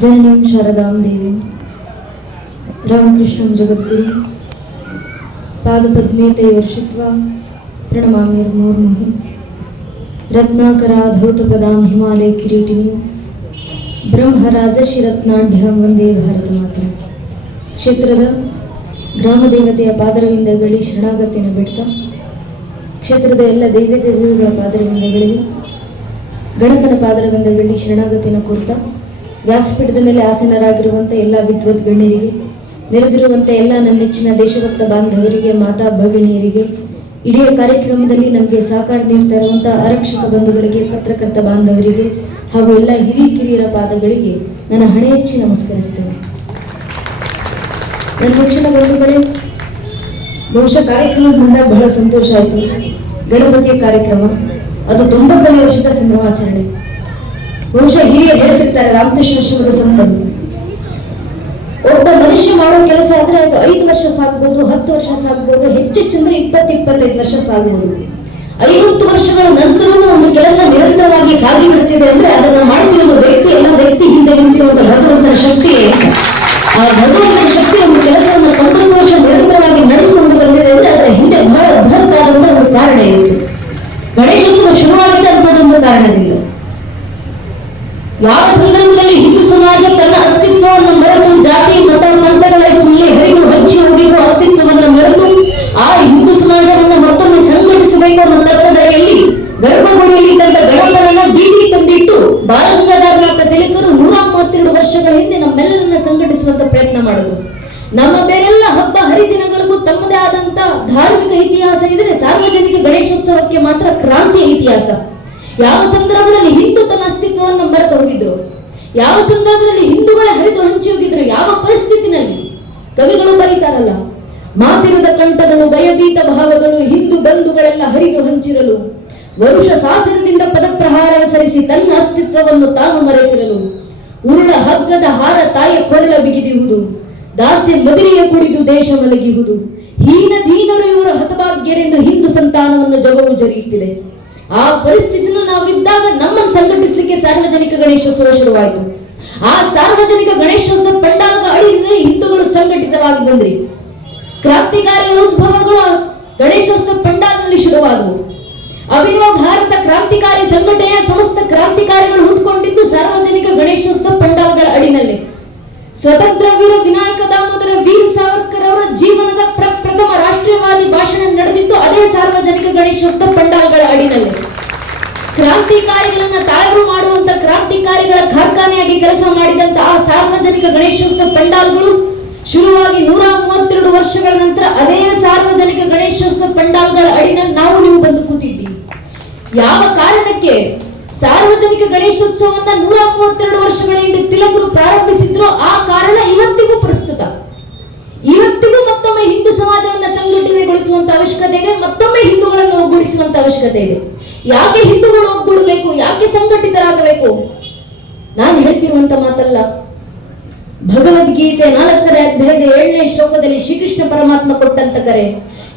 जननीं शारदां देवीं रामकृष्णं जगद्गुरुं पादपद्मे तयोर्षित्वा प्रणमाम्यर्मुहुर्मुहुः रत्नाकराधौतपदां हिमालय किरीटिनीं ಬ್ರಹ್ಮರಾಜಶಿರತ್ನಾಢ್ಯಂ ವಂದೇ ಭಾರತ ಮಾತರಂ. ಕ್ಷೇತ್ರದ ಗ್ರಾಮ ದೇವತೆಯ ಪಾದರವಿಂದಗಳಿಗೆ ಶರಣಾಗತಿಯನ್ನು ಬಿಡ್ತಾ, ಕ್ಷೇತ್ರದ ಎಲ್ಲ ದೈವತೆಗಳ ಪಾದರವಿಂದಗಳಿಗೆ, ಗಣಪನ ಪಾದರವಿಂದಗಳಿಗೆ ಶರಣಾಗತಿಯನ್ನು ಕೋರ್ತಾ, ವ್ಯಾಸಪೀಠದ ಮೇಲೆ ಆಸೀನರಾಗಿರುವಂಥ ಎಲ್ಲ ವಿದ್ವತ್ ಗಣ್ಯರಿಗೆ, ನೆರೆದಿರುವಂಥ ಎಲ್ಲ ನನ್ನ ನೆಚ್ಚಿನ ದೇಶಭಕ್ತ ಬಾಂಧವರಿಗೆ, ಮಾತಾ ಭಗಿನಿಯರಿಗೆ, ಇಡೀ ಕಾರ್ಯಕ್ರಮದಲ್ಲಿ ನಮಗೆ ಸಹಕಾರ ನೀಡ್ತಾ ಇರುವಂಥ ಆರಕ್ಷಕ ಬಂಧುಗಳಿಗೆ, ಪತ್ರಕರ್ತ ಬಾಂಧವರಿಗೆ ಹಾಗೂ ಎಲ್ಲ ಹಿರಿಯರ ಪಾದಗಳಿಗೆ ನನ್ನ ಹಣೆ ಹೆಚ್ಚಿ ನಮಸ್ಕರಿಸ್ತೇನೆ. ನನ್ನ ನೆಚ್ಚಿನ ಬಂಧುಗಳೇ, ಬಹುಶಃ ಕಾರ್ಯಕ್ರಮ ಬಂದಾಗ ಬಹಳ ಸಂತೋಷ ಆಯಿತು. ಗಣಪತಿಯ ಕಾರ್ಯಕ್ರಮ, ಅದು 90ನೇ ವರ್ಷದ ಸಂಭ್ರಮಾಚರಣೆ. ಬಹುಶಃ ಹಿರಿಯರು ಹೇಳ್ತಿರ್ತಾರೆ, ರಾಮಕೃಷ್ಣ ಆಶ್ರಮದ ಸಂತರು, ಒಬ್ಬ ಮನುಷ್ಯ ಮಾಡೋ ಕೆಲಸ ಆದ್ರೆ ಅದು 5 ವರ್ಷ ಸಾಗ್ಬೋದು, 10 ವರ್ಷ ಸಾಗ್ಬೋದು, ಹೆಚ್ಚೆಚ್ಚಂದ್ರೆ 20-25 ವರ್ಷ ಸಾಗ್ಬೋದು. 50 ವರ್ಷಗಳ ನಂತರವೂ ಒಂದು ಕೆಲಸ ನಿರಂತರವಾಗಿ ಸಾಗಿ ಬರ್ತಿದೆ ಅಂದ್ರೆ ಅದನ್ನ ಮಾಡುತ್ತಿರುವ ವ್ಯಕ್ತಿ, ಎಲ್ಲ ವ್ಯಕ್ತಿ ಹಿಂದೆ ನಿಂತಿರುವುದು ಭಗವಂತನ ಶಕ್ತಿಯೇ. ಆ ಭಗವಂತನ ಶಕ್ತಿ ಒಂದು ಕೆಲಸವನ್ನು 90 ವರ್ಷ ನಿರಂತರವಾಗಿ ನಡೆಸಿಕೊಂಡು ಬಂದಿದೆ ಅಂದ್ರೆ ಅದರ ಹಿಂದೆ ಬಹಳ ಬೃಹತ್ತಾದಂತ ಒಂದು ಕಾರಣ ಇರುತ್ತೆ. ಗಣೇಶೋತ್ಸವ ಶುರುವಾಗಿದೆ ಅನ್ನೋದೊಂದು ಕಾರಣದಿಂದ. ಯಾವ ಸಂದರ್ಭದಲ್ಲಿ ಹಿಂದೂ ಸಮಾಜ ತನ್ನ ಅಸ್ತಿತ್ವವನ್ನು ಮರೆತು, ಜಾತಿ ಮತ ಪಂಥಗಳ ಹೆಸರಲ್ಲಿ ಹರಿದು ಹಂಚಿ ಹೋಗಿರುವ ಅಸ್ತಿತ್ವವನ್ನು ಮರೆತು ಆ ಹಿಂದೂ ಸಮಾಜವನ್ನು ಮತ್ತೊಮ್ಮೆ ಸಂಘಟಿಸಬೇಕು ಅನ್ನೋ ತತ್ವದಡಿಯಲ್ಲಿ ಗರ್ಭಗುಡಿಯಲ್ಲಿ ತಂದ ಗಣಪನನ್ನ ಬೀದಿಗೆ ತಂದಿಟ್ಟು ಬಾಲಗಂಗಾಧರನಾಥ ತಿಲಕರು 132 ವರ್ಷಗಳ ಹಿಂದೆ ನಮ್ಮೆಲ್ಲರನ್ನ ಸಂಘಟಿಸುವಂತ ಪ್ರಯತ್ನ ಮಾಡಿದ್ರು. ನಮ್ಮ ಬೇರೆಲ್ಲ ಹಬ್ಬ ಹರಿದಿನಗಳಿಗೂ ತಮ್ಮದೇ ಆದಂತ ಧಾರ್ಮಿಕ ಇತಿಹಾಸ ಇದ್ರೆ, ಸಾರ್ವಜನಿಕ ಗಣೇಶೋತ್ಸವಕ್ಕೆ ಮಾತ್ರ ಕ್ರಾಂತಿಯ ಇತಿಹಾಸ. ಯಾವ ಸಂದರ್ಭದಲ್ಲಿ ಹಿಂದೂ ತನ್ನ ಅಸ್ತಿತ್ವವನ್ನು ಮರೆತು ಹೋಗಿದ್ರು, ಯಾವ ಸಂದರ್ಭದಲ್ಲಿ ಹಿಂದೂಗಳ ಹರಿದು ಹಂಚಿ ಹೋಗಿದ್ರು, ಯಾವ ಪರಿಸ್ಥಿತಿನಲ್ಲಿ. ಕವಿಗಳು ಬರೀತಾರಲ್ಲ, ಮಾತಿರದ ಕಂಠಗಳು ಭಯಭೀತ ಭಾವಗಳು ಹಿಂದೂ ಬಂಧುಗಳೆಲ್ಲ ಹರಿದು ಹಂಚಿರಲು, ವರುಷ ಸಾಸರದಿಂದ ಪದಪ್ರಹಾರ ಸರಿಸಿ ತನ್ನ ಅಸ್ತಿತ್ವವನ್ನು ತಾನು ಮರೆತಿರಲು, ಉರುಳ ಹಗ್ಗದ ಹಾರ ತಾಯ ಕೊರಳ ಬಿಗಿದಿಹುದು, ದಾಸ್ಯ ಮದಿರೆಯ ಕುಡಿದು ದೇಶ ಮಲಗಿಹುದು, ಹೀನ ದೀನರು ಇವರು ಹತಭಾಗ್ಯರೆಂದು ಹಿಂದೂ ಸಂತಾನವನ್ನು ಜಗವು ಜರಿಯುತ್ತಿದೆ. ಆ ಪರಿಸ್ಥಿತಿಯನ್ನು ನಾವಿದ್ದಾಗ ನಮ್ಮನ್ನು ಸಂಘಟಿಸಲಿಕ್ಕೆ ಸಾರ್ವಜನಿಕ ಗಣೇಶೋತ್ಸವ ಶುರುವಾಯಿತು. ಆ ಸಾರ್ವಜನಿಕ ಗಣೇಶೋತ್ಸವ ಪಂಡಾಲದ ಅಡಿಯಲ್ಲಿ ಹಿಂದೂಗಳು ಸಂಘಟಿತವಾಗಿ ಬಂದ್ರಿ. ಕ್ರಾಂತಿಕಾರಿಗಳ ಉದ್ಭವಗಳು ಗಣೇಶೋತ್ಸವ ಪಂಡಾಲ್ನಲ್ಲಿ ಶುರುವಾದವು. ಅಭಿನವ ಭಾರತ ಕ್ರಾಂತಿಕಾರಿ ಸಂಘಟನೆಯ ಸಮಸ್ತ ಕ್ರಾಂತಿಕಾರಿಗಳು ಹುಟ್ಟುಕೊಂಡಿದ್ದು ಸಾರ್ವಜನಿಕ ಗಣೇಶೋತ್ಸವ ಪಂಡಾಲ್ಗಳ ಅಡಿನಲ್ಲಿ. ಸ್ವತಂತ್ರ ವೀರ ವಿನಾಯಕ ದಾಮೋದರ ವೀರ ಸಾವರ್ಕರ್ ಅವರ ಜೀವನದ ಪ್ರಥಮ ರಾಷ್ಟ್ರೀಯವಾದಿ ಭಾಷಣ ನಡೆದಿದ್ದು ಅದೇ ಸಾರ್ವಜನಿಕ ಗಣೇಶೋತ್ಸವ ಪಂಡಾಲ್ಗಳ ಅಡಿನಲ್ಲಿ. ಕ್ರಾಂತಿಕಾರಿಗಳನ್ನ ತಯಾರು ಮಾಡುವಂತ ಕ್ರಾಂತಿಕಾರಿಗಳ ಕಾರ್ಖಾನೆಯಾಗಿ ಕೆಲಸ ಮಾಡಿದಂತ ಆ ಸಾರ್ವಜನಿಕ ಗಣೇಶೋತ್ಸವ ಪಂಡಾಲ್ಗಳು ಶುರುವಾಗಿ 132 ವರ್ಷಗಳ ನಂತರ ಅದೇ ಸಾರ್ವಜನಿಕ ಗಣೇಶೋತ್ಸವ ಪಂಡಾಲ್ಗಳ ಅಡಿನಲ್ಲಿ ನಾವು ನೀವು ಬಂದು ಕೂತಿದ್ವಿ. ಯಾವ ಕಾರಣಕ್ಕೆ ಸಾರ್ವಜನಿಕ ಗಣೇಶೋತ್ಸವವನ್ನ 132 ವರ್ಷಗಳ ಹಿಂದೆ ತಿಲಕರು ಪ್ರಾರಂಭಿಸಿದ್ರು, ಆ ಕಾರಣ ಇವತ್ತಿಗೂ ಪ್ರಸ್ತುತ. ಇವತ್ತಿಗೂ ಮತ್ತೊಮ್ಮೆ ಹಿಂದೂ ಸಮಾಜವನ್ನ ಸಂಘಟನೆಗೊಳಿಸುವಂತ ಅವಶ್ಯಕತೆ ಇದೆ, ಮತ್ತೊಮ್ಮೆ ಹಿಂದೂಗಳನ್ನು ಒಗ್ಗೂಡಿಸುವಂತ ಅವಶ್ಯಕತೆ ಇದೆ. ಯಾಕೆ ಹಿಂದೂಗಳು ಒಗ್ಗೂಡಬೇಕು, ಯಾಕೆ ಸಂಘಟಿತರಾಗಬೇಕು? ನಾನು ಹೇಳ್ತಿರುವಂತ ಮಾತಲ್ಲ. ಭಗವದ್ಗೀತೆ 4ನೇ ಅಧ್ಯಾಯದ 7ನೇ ಶ್ಲೋಕದಲ್ಲಿ ಶ್ರೀಕೃಷ್ಣ ಪರಮಾತ್ಮ ಕೊಟ್ಟಂತ ಕರೆ,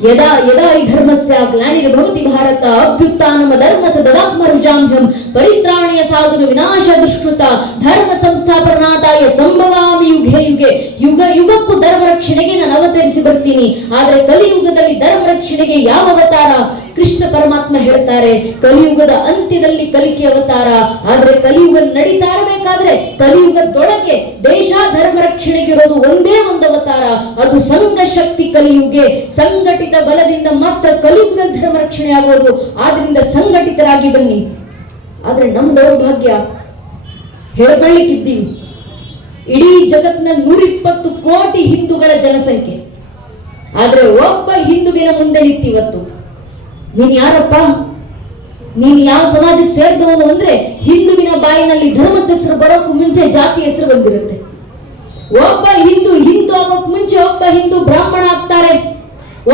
ಯದಾ ಯದಾ ಹಿ ಧರ್ಮಸ್ಯ ಗ್ಲಾನಿರ್ಭವತಿ ಭಾರತ ಅಭ್ಯುತ್ಥಾನಂ ಧರ್ಮಸ್ಯ ತದಾತ್ಮರುಜಾಮ್ಯಹಂ ಪರಿತ್ರಾಣಾಯ ಸಾಧುನ ವಿನಾಶ ದುಷ್ಕೃತ ಧರ್ಮ ಸಂಸ್ಥಾಪನಾರ್ಥಾಯ ಸಂಭವಾಮಿ ಯುಗೆ ಯುಗೆ. ಯುಗ ಯುಗಕ್ಕೂ ಧರ್ಮ ರಕ್ಷಣೆಗೆ ನಾನು ಅವತರಿಸಿ ಬರ್ತೀನಿ. ಆದರೆ ಕಲಿಯುಗದಲ್ಲಿ ಧರ್ಮ ರಕ್ಷಣೆಗೆ ಯಾವ ಅವತಾರ? ಕೃಷ್ಣ ಪರಮಾತ್ಮ ಹೇಳ್ತಾರೆ, ಕಲಿಯುಗದ ಅಂತ್ಯದಲ್ಲಿ ಕಲಿಕೆ ಅವತಾರ. ಆದ್ರೆ ಕಲಿಯುಗ ನಡೀತಾ ಇರಬೇಕಾದ್ರೆ ಕಲಿಯುಗದೊಳಗೆ ದೇಶ ಧರ್ಮ ರಕ್ಷಣೆಗೆ ಇರೋದು ಒಂದೇ ಒಂದು ಅವತಾರ, ಅದು ಸಂಘ ಶಕ್ತಿ ಕಲಿಯುಗೆ. ಸಂಘಟಿತ ಬಲದಿಂದ ಮಾತ್ರ ಕಲಿಯುಗದಲ್ಲಿ ಧರ್ಮ ರಕ್ಷಣೆ ಆಗೋದು. ಆದ್ರಿಂದ ಸಂಘಟಿತರಾಗಿ ಬನ್ನಿ. ಆದ್ರೆ ನಮ್ಮ ದೌರ್ಭಾಗ್ಯ, ಹೇಳ್ಕೊಳ್ಳಿಕ್ಕಿದ್ದೀವಿ, ಇಡೀ ಜಗತ್ನ 120 ಕೋಟಿ ಹಿಂದೂಗಳ ಜನಸಂಖ್ಯೆ. ಆದ್ರೆ ಒಬ್ಬ ಹಿಂದುವಿನ ಮುಂದೆ ನಿಂತಿವತ್ತು, ನೀನ್ ಯಾರಪ್ಪ, ನೀನ್ ಯಾವ ಸಮಾಜಕ್ಕೆ ಸೇರಿದವನು ಅಂದ್ರೆ ಹಿಂದುವಿನ ಬಾಯಿನಲ್ಲಿ ಧರ್ಮದ ಹೆಸರು ಬರೋಕ್ಕೂ ಮುಂಚೆ ಜಾತಿ ಹೆಸರು ಬಂದಿರುತ್ತೆ. ಒಬ್ಬ ಹಿಂದೂ ಆಗೋಕ್ ಮುಂಚೆ ಒಬ್ಬ ಹಿಂದೂ ಬ್ರಾಹ್ಮಣ ಆಗ್ತಾರೆ,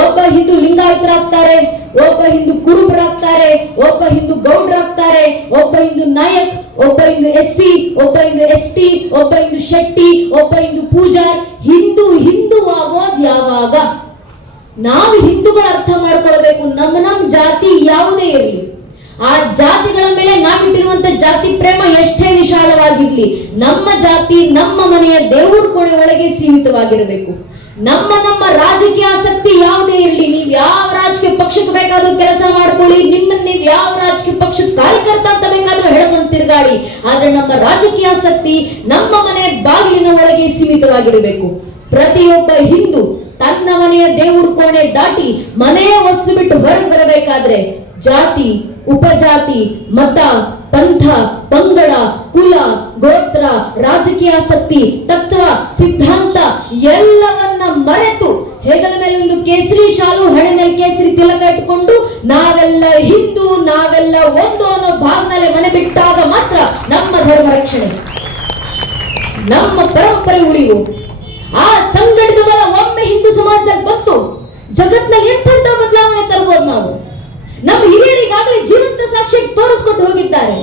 ಒಬ್ಬ ಹಿಂದೂ ಲಿಂಗಾಯತರಾಗ್ತಾರೆ, ಒಬ್ಬ ಹಿಂದೂ ಕುರುಬರಾಗ್ತಾರೆ, ಒಬ್ಬ ಹಿಂದೂ ಗೌಡ್ರಾಗ್ತಾರೆ, ಒಬ್ಬ ಹಿಂದೂ ನಾಯಕ್, ಒಬ್ಬ ಹಿಂದೂ SC, ಒಬ್ಬ ಹಿಂದೂ ST, ಒಬ್ಬ ಹಿಂದೂ ಶೆಟ್ಟಿ, ಒಬ್ಬ ಹಿಂದೂ ಪೂಜಾರ್. ಹಿಂದೂ ಆಗೋದ್ ಯಾವಾಗ? ನಾವು ಹಿಂದೂಗಳ ಅರ್ಥ ಮಾಡ್ಕೊಳ್ಬೇಕು. ನಮ್ಮ ಜಾತಿ ಯಾವುದೇ ಇರಲಿ, ಆ ಜಾತಿಗಳ ಮೇಲೆ ನಾವಿಟ್ಟಿರುವಂತ ಜಾತಿ ಪ್ರೇಮ ಎಷ್ಟೇ ವಿಶಾಲವಾಗಿರ್ಲಿ, ಇರಲಿ, ನಮ್ಮ ಜಾತಿ ನಮ್ಮ ಮನೆಯ ದೇವ್ರ ಕೋಣೆ ಒಳಗೆ ಸೀಮಿತವಾಗಿರಬೇಕು. ನಮ್ಮ ರಾಜಕೀಯ ಆಸಕ್ತಿ ಯಾವುದೇ ಇರಲಿ, ನೀವು ಯಾವ ರಾಜಕೀಯ ಪಕ್ಷಕ್ಕೆ ಬೇಕಾದ್ರೂ ಕೆಲಸ ಮಾಡ್ಕೊಳ್ಳಿ, ನಿಮ್ಮನ್ನ ನೀವು ಯಾವ ರಾಜಕೀಯ ಪಕ್ಷದ ಕಾರ್ಯಕರ್ತ ಅಂತ ಬೇಕಾದ್ರೂ ಹೇಳ್ಕೊಂಡು ತಿರುಗಾಡಿ, ಆದ್ರೆ ನಮ್ಮ ರಾಜಕೀಯ ಆಸಕ್ತಿ ನಮ್ಮ ಮನೆ ಬಾಗಿಲಿನ ಒಳಗೆ ಸೀಮಿತವಾಗಿರಬೇಕು. ಪ್ರತಿಯೊಬ್ಬ ಹಿಂದೂ ತನ್ನ ಮನೆಯ ದೇವ್ರ ಕೋಣೆ ದಾಟಿ ಮನೆಯ ವಸ್ತು ಬಿಟ್ಟು ಹೊರಗೆ ಬರಬೇಕಾದ್ರೆ ಜಾತಿ, ಉಪಜಾತಿ, ಮತ, ಪಂಥ, ಪಂಗಡ, ಕುಲ, ಗೋತ್ರ, ರಾಜಕೀಯ ಆಸಕ್ತಿ, ತತ್ವ, ಸಿದ್ಧಾಂತ ಎಲ್ಲವನ್ನ ಮರೆತು ಹೆಗಲ ಮೇಲೆ ಒಂದು ಕೇಸರಿ ಶಾಲು, ಹಣೆ ಮೇಲೆ ಕೇಸರಿ ತಿಲಕ ಇಟ್ಕೊಂಡು ನಾವೆಲ್ಲ ಹಿಂದೂ, ನಾವೆಲ್ಲ ಒಂದು ಅನ್ನೋ ಭಾವನೆಲೆ ಮನೆ ಬಿಟ್ಟಾಗ ಮಾತ್ರ ನಮ್ಮ ಧರ್ಮ ರಕ್ಷಣೆ, ನಮ್ಮ ಪರಂಪರೆ ಉಳಿವು. ಆ ಸಂಘಟಿತ ಬಲ ಒಮ್ಮೆ ಹಿಂದೂ ಸಮಾಜದಲ್ಲಿ ಬಂತು, ಜಗತ್ನಲ್ಲಿ ಎಂತೆಂತ ಬದಲಾವಣೆ ತರಬಹುದು ನಾವು. ನಮ್ಮ ಹಿರಿಯರಿಗಾಗಲೇ ಜೀವಂತ ಸಾಕ್ಷಿ ತೋರಿಸ್ಕೊಂಡು ಹೋಗಿದ್ದಾರೆ.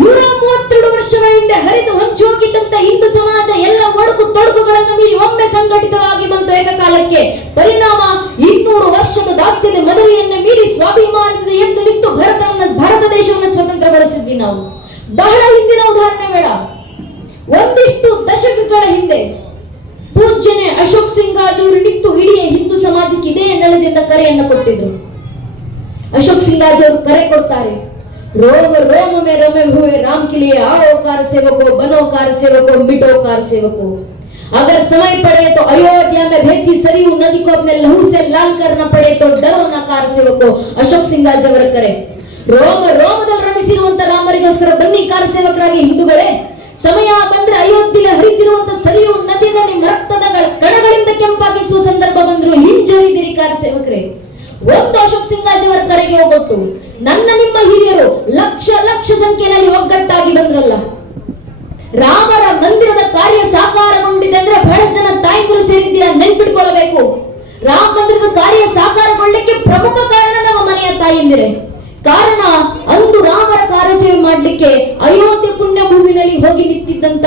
132 ವರ್ಷಗಳ ಹಿಂದೆ ಹರಿದು ಹೊಂಚಿ ಹೋಗಿದ್ದಂತ ಹಿಂದೂ ಸಮಾಜ ಎಲ್ಲ ಒಡಕು ತೊಡಕುಗಳನ್ನು ಮೀರಿ ಒಮ್ಮೆ ಸಂಘಟಿತವಾಗಿ ಬಂತು ಏಕಕಾಲಕ್ಕೆ. ಪರಿಣಾಮ 200 ವರ್ಷದ ದಾಸ್ಯದ ಮದುವೆಯನ್ನು ಮೀರಿ ಸ್ವಾಭಿಮಾನದಿಂದ ಎದ್ದು ನಿಂತು ಭಾರತ ದೇಶವನ್ನು ಸ್ವತಂತ್ರಗೊಳಿಸಿದ್ವಿ ನಾವು. ಬಹಳ ಹಿಂದಿನ ಉದಾಹರಣೆ ಬೇಡ, ಒಂದಿಷ್ಟು ದಶಕಗಳ ಹಿಂದೆ ಪೂಜ್ಯನೆ ಅಶೋಕ್ ಸಿಂಗಾಜ್ ಅವರು ನಿಂತು ಇಡೀ ಹಿಂದೂ ಸಮಾಜಕ್ಕೆ ಇದೇ ನೆಲದಿಂದ ಕರೆಯನ್ನು ಕೊಟ್ಟಿದ್ರು. अशोक सिंगाज ಅವರು ಕರೆ ಕೊಡ್ತಾರೆ, रोम रोम में रमे हुए राम के लिए आओ कार सेवको, बनो कार सेवको, मिटो कार सेवको. अगर समय पड़े तो अयोध्या में बहती सरयू नदी को अपने लहू से लाल करना पड़े तो डरो ना कार सेवको. ಅಶೋಕ್ ಸಿಂಗಾಜ್ ಅವರ ಕರೆ. ರೋಮದಲ್ಲಿ ರಮಿಸಿರುವಂತ ರಾಮರಿಗೋಸ್ಕರ ಬನ್ನಿ ಕಾರ ಸೇವಕರಾಗಿ ಹಿಂದೂಗಳೇ. ಸಮಯ ಬಂದ್ರೆ ಅಯೋಧ್ಯೆಯಲ್ಲಿ ಹರಿತಿರುವಂತ ಸರಿಯು ನದಿನ ನಿಮ್ಮ ರಕ್ತದ ಕಣಗಳಿಂದ ಕೆಂಪಾಗಿಸುವ ಸಂದರ್ಭ ಬಂದ್ರು ಹಿಂಜರಿದಿರಿ ಕಾರ ಸೇವಕರೇ. ಒಂದು ಅಶೋಕ್ ಸಿಂಗಾಜ್ ಅವರ ಕರೆಗೆ ಹೋಗೊಟ್ಟು ನನ್ನ ನಿಮ್ಮ ಹಿರಿಯರು ಲಕ್ಷ ಲಕ್ಷ ಸಂಖ್ಯೆಯಲ್ಲಿ ಒಗ್ಗಟ್ಟಾಗಿ ಬಂದ್ರಲ್ಲ. ರಾಮರ ಮಂದಿರದ ಕಾರ್ಯ ಸಾಕಾರಗೊಂಡಿದೆ ಅಂದ್ರೆ ಬಹಳ ಜನ ತಾಯಂದಿರು ಸೇರಿದ್ದೀರಾ, ನೆನ್ಪಿಟ್ಕೊಳ್ಬೇಕು. ರಾಮ ಮಂದಿರದ ಕಾರ್ಯ ಸಾಕಾರಗೊಳ್ಳಲಿಕ್ಕೆ ಪ್ರಮುಖ ಕಾರಣ ನಮ್ಮ ಮನೆಯ ತಾಯಂದಿರೇ. ಕಾರಣ ಅಂದು ರಾಮರ ಕಾರ್ಯಸೇವೆ ಮಾಡ್ಲಿಕ್ಕೆ ಅಯೋಧ್ಯೆ ಪುಣ್ಯ ಭೂಮಿನಲ್ಲಿ ಹೋಗಿ ನಿಂತಿದ್ದಂತ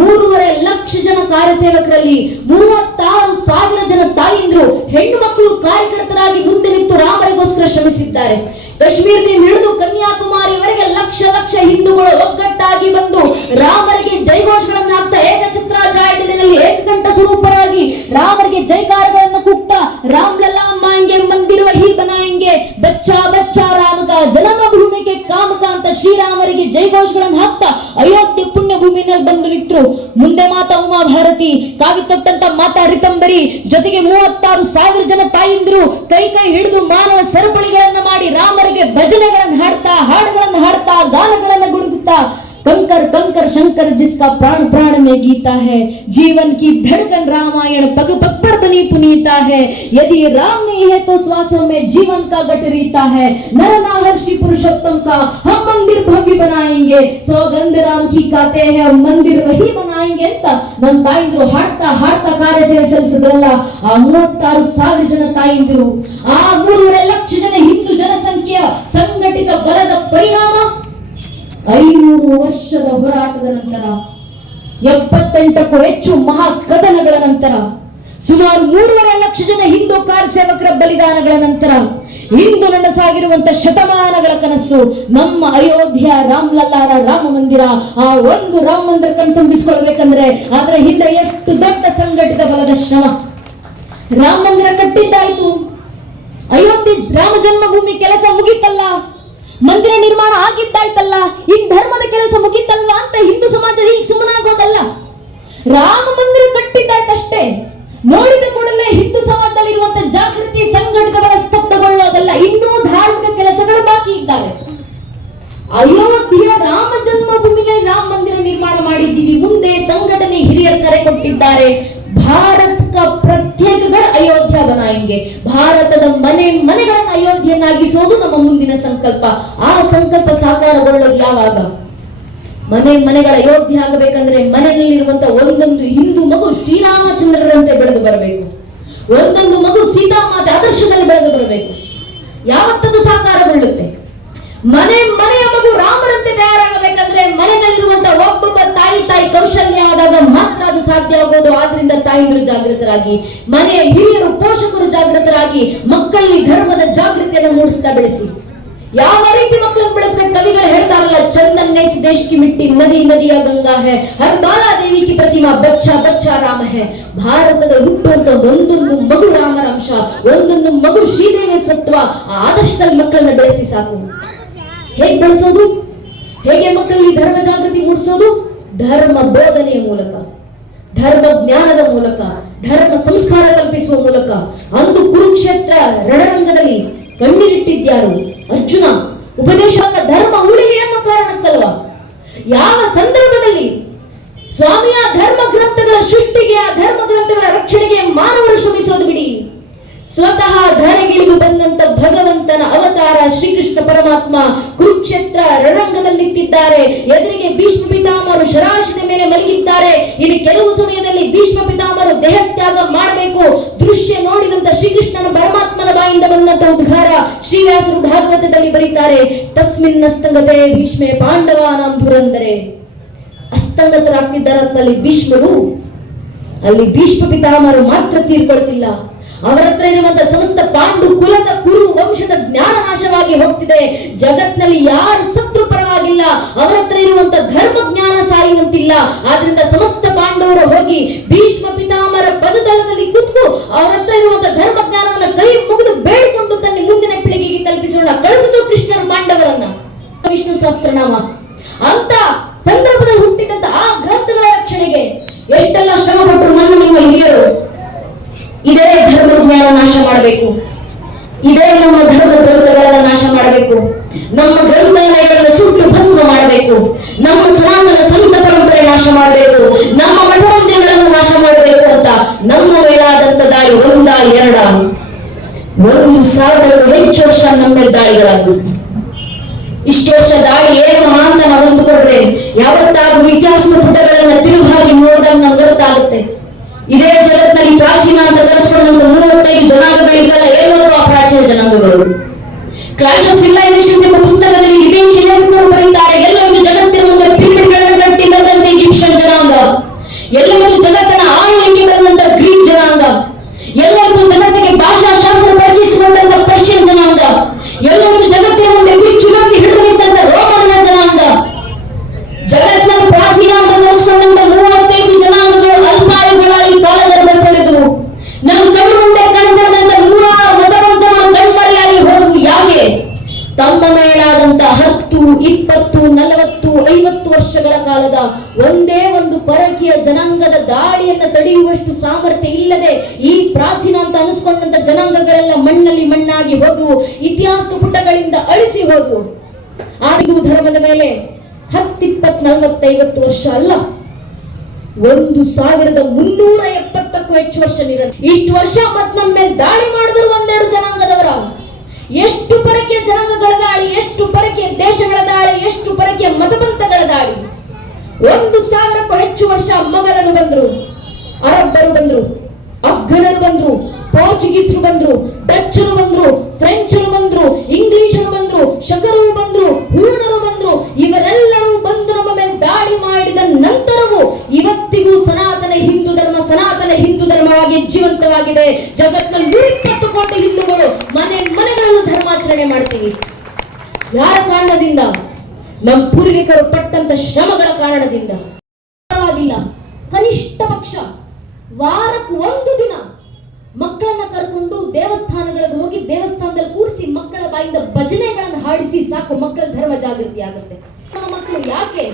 3.5 ಲಕ್ಷ ಜನ ಕಾರ್ಯಸೇವಕರಲ್ಲಿ 36,000 ಜನ ತಾಯಂದ್ರು ಹೆಣ್ಣು ಮಕ್ಕಳು ಕಾರ್ಯಕರ್ತರಾಗಿ ಮುಂದೆ ನಿಂತು ರಾಮರಿಗೋಸ್ಕರ ಶ್ರಮಿಸಿದ್ದಾರೆ. ಕಾಶ್ಮೀರದಿಂದ ಹಿಡಿದು ಕನ್ಯಾಕುಮಾರಿವರೆಗೆ ಲಕ್ಷ ಲಕ್ಷ ಹಿಂದೂಗಳು ಒಗ್ಗಟ್ಟಾಗಿ ಬಂದು ರಾಮರಿಗೆ ಜೈಘೋಷಗಳನ್ನು ಹಾಕ್ತಾ ಏಕಛತ್ರ ಜಾಯದಲ್ಲಿ ಏಕಕಂಠ ಸ್ವರೂಪರಾಗಿ ರಾಮರಿಗೆ ಜೈಕಾರಗಳನ್ನು ಕೂಗ್ತಾ ರಾಮ್ ಲಲ್ಲಾ ಮಾಂಗೆ ಮಂದಿರ ವಹಿ ಬನಾಯಂಗೆ, ಬಚ್ಚಾ ಬಚ್ಚಾ ರಾಮ ಕಾ ಜನ್ಮ ಭೂಮಿ ಕೆ ಕಾಮ ಕಾ ಅಂತ ಶ್ರೀರಾಮರಿಗೆ ಜೈಘೋಷಗಳನ್ನು ಹಾಕ್ತಾ ಅಯೋಧ್ಯೆ ಪುಣ್ಯ ಭೂಮಿನಲ್ಲಿ ಬಂದು ನಿಂತರು. ಮುಂದೆ ಮಾತಾ ಉಮಾ ಭಾರತಿ, ಕಾವಿ ತೊಟ್ಟಂತ ಮಾತಾ ರಿತಂಬರಿ, ಜೊತೆಗೆ 36,000 ಜನ ತಾಯಿಂದ್ರು ಕೈ ಕೈ ಹಿಡಿದು ಮಾನವ ಸರಪಳಿಗಳನ್ನ ಮಾಡಿ ರಾಮರಿಗೆ ಭಜನೆಗಳನ್ನು ಹಾಡ್ತಾ, ಹಾಡುಗಳನ್ನು ಹಾಡ್ತಾ, ಗಾನಗಳನ್ನು ಗುಡುಗುತ್ತಾ कंकर कंकर शंकर जिसका प्राण प्राण में गीता है, जीवन की धड़कन रामायण पग पग पर बनी पुनीता है, यदि राम नहीं है तो श्वासों में जीवन का गट रीता है, नर नाहर श्री पुरुषोत्तम का हम मंदिर भव्य बनाएंगे, सौगंध राम की गाते हैं और मंदिर वही बनाएंगे ಅಂತ ನಮ್ಮ ತಾಯಿಂದ್ರು ಹಾಡ್ತಾ ಹಾಡ್ತಾ ಕಾರ್ಯಸೇವೆ ಸಲ್ಲಿಸಿದ್ರಲ್ಲ. ಆ 36,000 ಜನ ತಾಯಿಂದ್ರು, ಆ 3.5 ಲಕ್ಷ ಜನ ಹಿಂದೂ ಜನಸಂಖ್ಯೆಯ ಸಂಘಟಿತ ಬಲದ ಪರಿಣಾಮ 500 ವರ್ಷದ ಹೋರಾಟದ ನಂತರ, 78ಕ್ಕೂ ಹೆಚ್ಚು ಮಹಾ ಕದನಗಳ ನಂತರ, ಸುಮಾರು 3.5 ಲಕ್ಷ ಜನ ಹಿಂದೂ ಕಾರ್ಯಸೇವಕರ ಬಲಿದಾನಗಳ ನಂತರ ಇಂದು ನನಸಾಗಿರುವಂತ ಶತಮಾನಗಳ ಕನಸು ನಮ್ಮ ಅಯೋಧ್ಯ ರಾಮಲಲ್ಲಾರ ರಾಮ ಮಂದಿರ. ಆ ಒಂದು ರಾಮ ಮಂದಿರ ಕಣ್ತುಂಬಿಸಿಕೊಳ್ಬೇಕಂದ್ರೆ ಅದರ ಹಿಂದೆ ಎಷ್ಟು ದೊಡ್ಡ ಸಂಘಟಿತ ಬಲದ ಶ್ರಮ. ರಾಮ ಮಂದಿರ ಕಟ್ಟಿದ್ದಾಯ್ತು, ಅಯೋಧ್ಯೆ ರಾಮ ಜನ್ಮಭೂಮಿ ಕೆಲಸ ಮುಗಿತಲ್ಲ, ಮಂದಿರ ನಿರ್ಮಾಣ ಆಗಿದ್ದಾಯ್ತಲ್ಲ, ಇನ್ ಧರ್ಮದ ಕೆಲಸ ಮುಗಿತಲ್ವಾ ಅಂತ ಹಿಂದೂ ಸಮಾಜ ಹೀಗೆ ಸುಮ್ಮನಾಗೋದಲ್ಲ. ರಾಮ ಮಂದಿರ ಕಟ್ಟಿದ್ದಾಯ್ತಷ್ಟೇ, ನೋಡಿದ ಕೂಡಲೇ ಹಿಂದೂ ಸಮಾಜದಲ್ಲಿ ಇರುವಂತಹ ಜಾಗೃತಿ ಸಂಘಟಿತ ಬಲ ಸ್ತಬ್ಧಗೊಳ್ಳೋದಲ್ಲ, ಇನ್ನೂ ಧಾರ್ಮಿಕ ಕೆಲಸಗಳು ಬಾಕಿ ಇದ್ದಾವೆ. ಅಯೋಧ್ಯೆಯ ರಾಮ ಜನ್ಮಭೂಮಿಯಲ್ಲಿ ರಾಮ ಮಂದಿರ ನಿರ್ಮಾಣ ಮಾಡಿದ್ದೀವಿ, ಮುಂದೆ ಸಂಘಟನೆ ಹಿರಿಯರು ಕರೆ ಕೊಟ್ಟಿದ್ದಾರೆ, ಭಾರತ का ಪ್ರತ್ಯೇಕ घर ಅಯೋಧ್ಯ बनाएंगे, ಭಾರತದ ಮನೆಗಳನ್ನು ಅಯೋಧ್ಯೆಯನ್ನಾಗಿಸುವುದು ನಮ್ಮ ಮುಂದಿನ ಸಂಕಲ್ಪ. ಆ ಸಂಕಲ್ಪ ಸಾಕಾರಗೊಳ್ಳೋದು ಯಾವಾಗ? ಮನೆಗಳ ಅಯೋಧ್ಯೆ ಆಗಬೇಕಂದ್ರೆ ಮನೆಯಲ್ಲಿರುವಂತ ಒಂದೊಂದು ಹಿಂದೂ ಮಗು ಶ್ರೀರಾಮಚಂದ್ರರಂತೆ ಬೆಳೆದು ಬರಬೇಕು, ಒಂದೊಂದು ಮಗು ಸೀತಾಮಾತೆ ಆದರ್ಶದಲ್ಲಿ ಬೆಳೆದು ಬರಬೇಕು. ಯಾವತ್ತದು ಸಾಕಾರಗೊಳ್ಳುತ್ತೆ? ಮನೆಯ ಮಗು ರಾಮರಂತೆ ತಯಾರಾಗಬೇಕಂದ್ರೆ ಮನೆಯಲ್ಲಿರುವಂತ ಒಬ್ಬೊಬ್ಬ ತಾಯಿ ಕೌಶಲ್ಯ ಆದಾಗ ಮಾತ್ರ ಅದು ಸಾಧ್ಯ ಆಗೋದು. ಆದ್ರಿಂದ ತಾಯಿದ್ರು ಜಾಗೃತರಾಗಿ, ಮನೆಯ ಹಿರಿಯರು ಪೋಷಕರು ಜಾಗೃತರಾಗಿ ಮಕ್ಕಳಲ್ಲಿ ಧರ್ಮದ ಜಾಗೃತಿಯನ್ನು ಮೂಡಿಸ್ತಾ ಬೆಳೆಸಿ. ಯಾವ ರೀತಿ ಮಕ್ಕಳನ್ನು ಬೆಳೆಸಬೇಕು? ಕವಿಗಳು ಹೇಳ್ತಾರಲ್ಲ, ಚಂದನ್ನೇ देश देश की मिट्टी नदी नदिया गंगा है, हर बाला देवी की प्रतिमा बच्चा बच्चा राम है. ಭಾರತದ ಹುಟ್ಟುವಂತ ಒಂದೊಂದು ಮಗು ರಾಮರ ಅಂಶ, ಒಂದೊಂದು ಮಗು ಶ್ರೀದೇವಿಯ ಸ್ವತ್ವ. ಆದರ್ಶದಲ್ಲಿ ಮಕ್ಕಳನ್ನ ಬೆಳೆಸಿ ಸಾಕು. ಹೇಗೆ ಬೆಳೆಸೋದು? ಹೇಗೆ ಮಕ್ಕಳಲ್ಲಿ ಧರ್ಮ ಜಾಗೃತಿ ಮೂಡಿಸೋದು? ಧರ್ಮ ಬೋಧನೆಯ ಮೂಲಕ, ಧರ್ಮ ಜ್ಞಾನದ ಮೂಲಕ, ಧರ್ಮ ಸಂಸ್ಕಾರ ಕಲ್ಪಿಸುವ ಮೂಲಕ. ಅಂದು ಕುರುಕ್ಷೇತ್ರ ರಣರಂಗದಲ್ಲಿ ಕಣ್ಣೀರಿಟ್ಟಿದ್ಯಾರು? ಅರ್ಜುನ. ಉಪದೇಶ ಧರ್ಮ ಉಳಿಲಿ ಅನ್ನೋ ಕಾರಣಕ್ಕಲ್ವಾ? ಯಾವ ಸಂದರ್ಭದಲ್ಲಿ ಸ್ವಾಮಿಯ ಧರ್ಮ ಗ್ರಂಥಗಳ ಸೃಷ್ಟಿಗೆ, ಆ ಧರ್ಮ ಗ್ರಂಥಗಳ ರಕ್ಷಣೆಗೆ ಮಾನವರು ಶ್ರಮಿಸೋದು ಬಿಡಿ. ಸ್ವತಃ ಧರೆಗಿಳಿದು ಬಂದಂತ ಭಗವಂತನ ಅವತಾರ ಶ್ರೀಕೃಷ್ಣ ಪರಮಾತ್ಮ ಕುರುಕ್ಷೇತ್ರ ರಣರಂಗದಲ್ಲಿ ನಿಂತಿದ್ದಾರೆ. ಎದುರಿಗೆ ಭೀಷ್ಮ ಪಿತಾಮಹರು ಶರಾಶಿನ ಮೇಲೆ ಮಲಗಿದ್ದಾರೆ. ಇದು ಕೆಲವು ಸಮಯದಲ್ಲಿ ಭೀಷ್ಮ ಪಿತಾಮಹರು ದೇಹತ್ಯಾಗ ಮಾಡಬೇಕು. ದೃಶ್ಯ ನೋಡಿದಂತ ಶ್ರೀಕೃಷ್ಣನ ಪರಮಾತ್ಮನ ಬಾಯಿಂದ ಬಂದಂತ ಉದ್ಗಾರ ಶ್ರೀವ್ಯಾಸರು ಭಾಗವತದಲ್ಲಿ ಬರೀತಾರೆ. ತಸ್ಮಿನ್ ಅಸ್ತಂಗತೆ ಭೀಷ್ಮೆ ಪಾಂಡವಾನಾಂ ಧುರಂದರೆ. ಅಸ್ತಂಗತರಾಗ್ತಿದ್ದಾರಂತಲ್ಲಿ ಭೀಷ್ಮರು. ಅಲ್ಲಿ ಭೀಷ್ಮ ಪಿತಾಮಹರು ಮಾತ್ರ ತೀರ್ಕೊಳ್ತಿಲ್ಲ, ಅವರ ಹತ್ರ ಇರುವಂತಹ ಸಮಸ್ತ ಪಾಂಡು ಕುಲದ ಕುರು ವಂಶದ ಜ್ಞಾನ ನಾಶವಾಗಿ ಹೋಗ್ತಿದೆ. ಜಗತ್ನಲ್ಲಿ ಯಾರು ಸತ್ರು ಪರವಾಗಿಲ್ಲ, ಅವರ ಹತ್ರ ಇರುವಂತಹ ಧರ್ಮ ಜ್ಞಾನ ಸಾಯುವಂತಿಲ್ಲ. ಆದ್ರಿಂದ ಸಮಸ್ತ ಪಾಂಡವರು ಹೋಗಿ ಭೀಷ್ಮ ಪಿತಾಮಹರ ಪದತಲದಲ್ಲಿ ಕೂತ್ಕು ಅವರ ಹತ್ರ ಇರುವಂತಹ ಧರ್ಮ ಜ್ಞಾನವನ್ನ ಕೈ ಮುಗಿದು ಬೇಡಿಕೊಂಡು ತನ್ನ ಮುಂದಿನ ಪೀಳಿಗೆಗೆ ತಲುಪಿಸೋಣ. ಕಳಿಸಿದ್ರು ಕೃಷ್ಣರ ಪಾಂಡವರನ್ನ. ವಿಷ್ಣು ಸಹಸ್ರನಾಮ ಅಂತ ಸಂದರ್ಭದಲ್ಲಿ ಹುಟ್ಟಿದಂತ ಆ ಗ್ರಂಥಗಳ ರಕ್ಷಣೆಗೆ ಎಷ್ಟೆಲ್ಲ ಶ್ರಮ ಪಟ್ಟರು ನನ್ನ ನಿಮ್ಮ ಹಿರಿಯರು. ಇದೇ ಧರ್ಮ ಜ್ಞಾನ ನಾಶ ಮಾಡಬೇಕು, ಇದೇ ನಮ್ಮ ಧರ್ಮ ಗ್ರಂಥಗಳನ್ನ ನಾಶ ಮಾಡಬೇಕು, ನಮ್ಮ ಗ್ರಂಥಾಲಯಗಳನ್ನ ಸುಟ್ಟು ಭಸ್ಮ ಮಾಡಬೇಕು, ನಮ್ಮ ಸನಾತನ ಸಂತ ಪರಂಪರೆ ನಾಶ ಮಾಡಬೇಕು, ನಮ್ಮ ಮಠ ಮಂದಿರಗಳನ್ನು ನಾಶ ಮಾಡಬೇಕು ಅಂತ ನಮ್ಮ ಮೇಲಾದಂತ ದಾಳಿ ಒಂದ ಎರಡ 1,000 ಹೆಚ್ಚು ವರ್ಷ ನಮ್ಮ ಮೇಲೆ ದಾಳಿಗಳಾದವು. ಇಷ್ಟು ವರ್ಷ ದಾಳಿ ಏನು ಮಹಾ ಅಂತ ನಾವು ಅಂದುಕೊಂಡ್ರೆ ಯಾವತ್ತಾದ್ರೂ ಇತಿಹಾಸದ ಪುಟಗಳನ್ನ ತಿರುಗಿ ನೋಡಿದಾಗ ನಮ್ಗೆ ಗೊತ್ತಾಗುತ್ತೆ. ಇದೇ ಜಗತ್ನಲ್ಲಿ ಪ್ರಾಚೀನ ಅಂತ ಕರೆಸ್ಕೊಂಡಂತ 35 ಜನಾಂಗಗಳಿಗೆಲ್ಲ ಏನೋ ಆ ಪ್ರಾಚೀನ ಜನಾಂಗಗಳು. ಕ್ಲಾಶ್ ಆಫ್ ಸಿವಿಲೈಸೇಷನ್ಸ್ ಎಂಬ ಪುಸ್ತಕದಲ್ಲಿ ವಿದೇಶಿ ಲೇಖಕರು ಬರೀತಾರೆ, ಎಲ್ಲೊಂದು ಜಗತ್ತಿನ ಮುಂದೆ ಪಿರಮಿಡ್ಗಳನ್ನು ಕಟ್ಟಿ ಬಂದಂತ ಈಜಿಪ್ಷಿಯನ್ ಜನಾಂಗ, ಎಲ್ಲೊಂದು ಜಗತ್ತನ್ನ ಆಳ್ಲಿಕ್ಕೆ ಬಂದಂತ ಗ್ರೀಕ್ ಜನಾಂಗ, ಎಲ್ಲೊಂದು ಜಗತ್ತಿಗೆ ಭಾಷಾ ಶಾಸ್ತ್ರ ಪರಿಚಯಿಸಿಕೊಂಡಂತ ಪರ್ಷಿಯನ್ ಜನಾಂಗ, ಎಲ್ಲೊಂದು ಜಗತ್ತಿನ ಮುಂದೆ ಪಿಚ್ಚುಗತ್ತಿ ಹಿಡಿದು ನಿಂತ ರೋಮನ ಜನಾಂಗ. ಜಗತ್ತಿನ ಪ್ರಾಚೀನ ಅಂತ ಕರೆಸ್ಕೊಂಡಂತ 35 ಜನಾಂಗಗಳು ಅಲ್ಪಾಯುಗಳಾಗಿ ಕಾಲಗರ್ಭ ಸೆಳೆದವು. ನಮ್ಮ ಕಣ್ಣು ಮುಂದೆ ಕಾಣಿದಂತ 100 ಮತವಂತರು ಕಣ್ಮರೆಯಾಗಿ ಹೋದವು. ಯಾಕೆ? ತಮ್ಮ ಮೇಲಾದಂತ 10, 20, 40, 50 ವರ್ಷಗಳ ಕಾಲದ ಒಂದೇ ಒಂದು ಪರಕೀಯ ಜನಾಂಗದ ದಾಳಿಯನ್ನ ತಡೆಯುವಷ್ಟು ಸಾಮರ್ಥ್ಯ ಇಲ್ಲದೆ ಈ ಪ್ರಾಚೀನ ಅಂತ ಅನಿಸ್ಕೊಂಡಂತ ಜನಾಂಗಗಳೆಲ್ಲ ಮಣ್ಣಲ್ಲಿ ಮಣ್ಣಾಗಿ ಹೋದವು, ಇತಿಹಾಸದ ಪುಟಗಳಿಂದ ಅಳಿಸಿ ಹೋದವು. ಆ ಹಿಂದೂ ಧರ್ಮದ ಮೇಲೆ 10, 20, 40, 50 ವರ್ಷ ಅಲ್ಲ, 1,370ಕ್ಕೂ ಹೆಚ್ಚು ವರ್ಷ ನಿರಂತರ. ಇಷ್ಟು ವರ್ಷ ಮತ್ ನಮ್ಮ ಮೇಲೆ ದಾಳಿ ಮಾಡಿದ್ರು ಒಂದೆರಡು ಜನಾಂಗದವರ. ಎಷ್ಟು ಪರಕೀಯ ಜನಾಂಗಗಳ ದಾಳಿ, ಎಷ್ಟು ಪರಕೀಯ ದೇಶಗಳ ದಾಳಿ, ಎಷ್ಟು ಪರಕೀಯ ಮತಪಂಥಗಳ ದಾಳಿ. 1,000ಕ್ಕೂ ಹೆಚ್ಚು ವರ್ಷ ಮೊಘಲರು ಬಂದ್ರು, ಅರಬ್ಬರು ಬಂದ್ರು, ಅಫ್ಘನರು ಬಂದ್ರು, ಪೋರ್ಚುಗೀಸರು ಬಂದ್ರು, ಡಚ್ಚರು ಬಂದ್ರು, ಫ್ರೆಂಚರು ಬಂದ್ರು, ಇಂಗ್ಲಿಷರು ಬಂದ್ರು, ಶಕರು ಬಂದ್ರು, ಹೂಣರು ಬಂದ್ರು. ಇವರೆಲ್ಲರೂ ಬಂದು ನಮ್ಮ ಮೇಲೆ ದಾಳಿ ಮಾಡಿದ ನಂತರವೂ ಇವತ್ತಿಗೂ ಸನಾತನ ಹಿಂದೂ ಧರ್ಮ ಸನಾತನ ಹಿಂದೂ ಧರ್ಮವಾಗಿ ಜೀವಂತವಾಗಿದೆ. ಜಗತ್ತಿನಲ್ಲಿ 120 ಕೋಟಿ ಹಿಂದೂಗಳು ಮನೆಗಳಲ್ಲಿ ಧರ್ಮಾಚರಣೆ ಮಾಡ್ತೀವಿ. ಯಾರ ಕಾರಣದಿಂದ? ನಮ್ಮ ಪೂರ್ವಿಕರು ಪಟ್ಟಂತ ಶ್ರಮಗಳ ಕಾರಣದಿಂದ. ಕನಿಷ್ಠ ಪಕ್ಷ ವಾರಕ್ಕೆ 1 ದಿನ ಮಕ್ಕಳನ್ನ ಕರ್ಕೊಂಡು ದೇವಸ್ಥಾನಗಳಿಗೆ ಹೋಗಿ ದೇವಸ್ಥಾನದಲ್ಲಿ ಕೂರಿಸಿ ಮಕ್ಕಳ ಬಾಯಿಂದ ಭಜನೆಗಳನ್ನು ಹಾಡಿಸಿ ಸಾಕು, ಮಕ್ಕಳ ಧರ್ಮ ಜಾಗೃತಿ ಆಗುತ್ತೆ. ನಮ್ಮ ಮಕ್ಕಳು ಯಾಕೆ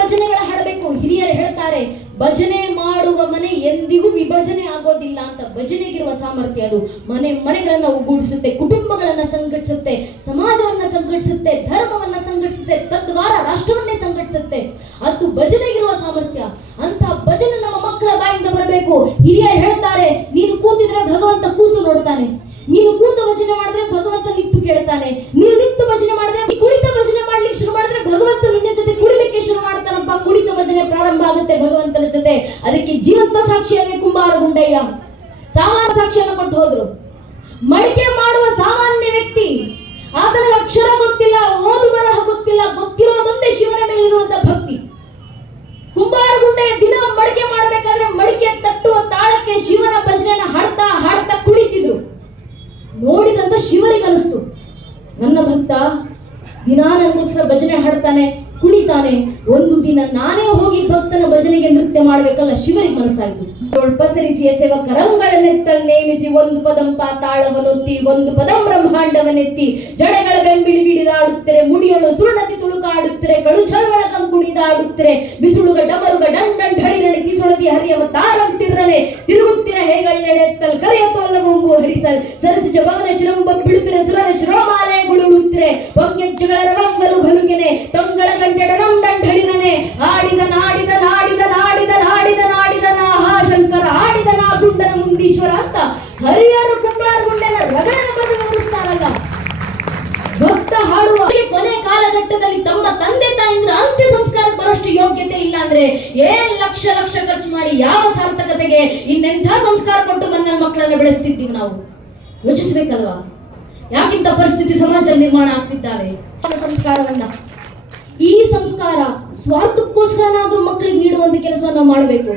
ಭಜನೆಗಳ ಹಾಡಬೇಕು? ಹಿರಿಯರು ಹೇಳ್ತಾರೆ, ಭಜನೆ ಮಾಡುವ ಮನೆ ಎಂದಿಗೂ ವಿಭಜನೆ ಆಗೋದಿಲ್ಲ ಅಂತ. ಭಜನೆಗಿರುವ ಸಾಮರ್ಥ್ಯ ಅದು ಮನೆಗಳನ್ನ ಒಗ್ಗೂಡಿಸುತ್ತೆ, ಕುಟುಂಬಗಳನ್ನ ಸಂಘಟಿಸುತ್ತೆ, ಸಮಾಜವನ್ನ ಸಂಘಟಿಸುತ್ತೆ, ಧರ್ಮವನ್ನ ಸಂಘಟಿಸುತ್ತೆ, ತದ್ವಾರ ರಾಷ್ಟ್ರವನ್ನೇ ಸಂಘಟಿಸುತ್ತೆ. ಅದು ಭಜನೆಗಿರುವ ಸಾಮರ್ಥ್ಯ. ಅಂತ ಭಜನೆ ನಮ್ಮ ಮಕ್ಕಳ ಬಾಯಿಂದ ಬರಬೇಕು. ಹಿರಿಯರು ಹೇಳ್ತಾರೆ, ನೀನು ಕೂತಿದ್ರೆ ಭಗವಂತ ಕೂತು ನೋಡ್ತಾನೆ, ನೀನು ಕೂತು ಭಜನೆ ಮಾಡಿದ್ರೆ ಭಗವಂತ ನಿಂತು ಕೇಳ್ತಾನೆ, ನೀನು ನಿಂತು ಭಜನೆ ಮಾಡಿದ್ರೆ, ಕುಳಿತ ಭಜನೆ ಮಾಡ್ಲಿಕ್ಕೆ ಶುರು ಮಾಡಿದ್ರೆ ಭಗವಂತ ನಿನ್ನ ಜೊತೆ ಕುಳಿಲಿಕ್ಕೆ ಶುರು ಮಾಡ್ತಾನಪ್ಪ. ಕುಳಿತ ಭಜನೆ ಪ್ರಾರಂಭ ಆಗುತ್ತೆ ಭಗವಂತನ ಜೊತೆ. ಅದಕ್ಕೆ ಜೀವಂತ ಸಾಕ್ಷಿಯಾಗಿ ಕುಂಬಾರ ಗುಂಡಯ್ಯ ಸಾಮಾನ್ಯ ಸಾಕ್ಷಿಯನ್ನು ಕೊಟ್ಟು ಹೋದ್ರು. ಮಡಿಕೆ ಮಾಡುವ ಸಾಮಾನ್ಯ ವ್ಯಕ್ತಿ, ಆತನಿಗೆ ಅಕ್ಷರ ಗೊತ್ತಿಲ್ಲ, ಓದು ಬರಹ ಗೊತ್ತಿಲ್ಲ, ಗೊತ್ತಿರೋದೊಂದೇ ಶಿವನ ಮೇಲಿರುವಂತ ಭಕ್ತಿ. ಕುಂಬಾರ ಗುಂಡಯ್ಯ ದಿನ ಮಡಿಕೆ ಮಾಡಬೇಕಾದ್ರೆ ಮಡಿಕೆ ತಟ್ಟುವ ತಾಳಕ್ಕೆ ಶಿವನ ಭಜನೆಯನ್ನ ಹಾಡ್ತಾ ಹಾಡ್ತಾ ಕುಳಿತಿದ್ರು. ನೋಡಿದಂತ ಶಿವರಿಗೆ ಅನಿಸ್ತು, ನನ್ನ ಭಕ್ತ ದಿನಾ ನನಗೋಸ್ಕರ ಭಜನೆ ಹಾಡ್ತಾನೆ, ತಾನೆ ಒಂದು ದಿನ ನಾನೇ ಹೋಗಿ ಭಕ್ತನ ಭಜನೆಗೆ ನೃತ್ಯ ಮಾಡಬೇಕಲ್ಲ ಶಿವರಿಗೆ ಮನಸ್ಸಾಯ್ತು. ಪಸರಿಸಿ ಎಸೆವ ಕರಂಗಳನ್ನೆತ್ತಲ್ ನೇಮಿಸಿ ಒಂದು ಪದಂ ಪಾತಾಳವನೊತ್ತಿ ಒಂದು ಪದಂ ಬ್ರಹ್ಮಾಂಡವನೆತ್ತಿ ಜಡೆಗಳ ಬೆಂಬಿಳಿ ಬಿಡಿದಾಡುತ್ತಿರೆ ಮುಡಿಯಳು ಸುರುಣತಿ ತುಳುಕಾಡುತ್ತಿರೆ ಕಳು ಚಲ್ವಳಗಂ ಕುಣಿದಾಡುತ್ತಿರೆ ಬಿಸುಳುಗ ಡಮರುಗ ಡಂಡನ್ ಢಳಿರಣಿ ಕಿಸುಳದಿ ಹರಿಯವ ತಾರಂತಿರ್ರನೆ ತಿರುಗುತ್ತಿರ ಹೇಗಳ್ಳೆಡೆತ್ತಲ್ ಕರೆಯ ತೋಲಗೊಂಬು ಹರಿಸಲ್ ಸರಸಿಜ ಭವನ ಶಿರಂಬ ಬಿಡುತ್ತಿರೆ ಸುರರ ಶಿರೋಮಾಲೆ ಗುಳುಳುತ್ತಿರೆ ಪಂಗೆಜ್ಜಗಳ ರವಂಗಲು ಘಲುಗೆನೆ ತೊಂಗಳ ಗಂಟೆಡ ನಮ್ಡನ್ ಢಳಿರನೆ ಆಡಿದ ನಾಡಿದ ನಾಡಿದ ನಾಡಿದ ನಾಡಿದ ನಾಡಿದ ನಾಹಾ ಶಂಕರ ಆಡಿದ ನಾ ಗುಂಡನ ಮುಂದೀಶ್ವರ ಅಂತ ಹರಿಹರ ಕುಂಬಾರಗುಂಡನ ರಗಡನ ಬದುಕಿಸ್ತಾರಲ್ಲ. ಭಕ್ತ ಹಾಡುವ ಕೊನೆ ಕಾಲಘಟ್ಟದಲ್ಲಿ ತಮ್ಮ ತಂದೆ ತಾಯಿಂದ್ರ ಅಂತ್ಯ ಸಂಸ್ಕಾರ ಬರೋಷ್ಟು ಯೋಗ್ಯತೆ ಇಲ್ಲ ಅಂದ್ರೆ ಏನ್ ಲಕ್ಷ ಲಕ್ಷ ಖರ್ಚು ಮಾಡಿ ಯಾವ ಸಾರ್ಥಕತೆಗೆ ಇನ್ನೆಂಥ ಸಂಸ್ಕಾರ ಕೊಟ್ಟು ಬಂದ ಮಕ್ಕಳನ್ನ ಬೆಳೆಸ್ತಿದ್ದೀವಿ ನಾವು? ಯೋಚಿಸ್ಬೇಕಲ್ವಾ? ಯಾಕಿಂತ ಪರಿಸ್ಥಿತಿ ಸಮಾಜದಲ್ಲಿ ನಿರ್ಮಾಣ ಆಗ್ತಿದ್ದಾವೆ? ಸಂಸ್ಕಾರವನ್ನ ಈ ಸಂಸ್ಕಾರ ಸ್ವಾರ್ಥಕ್ಕೋಸ್ಕರನಾದ್ರೂ ಮಕ್ಕಳಿಗೆ ನೀಡುವಂತ ಕೆಲಸವನ್ನ ಮಾಡಬೇಕು.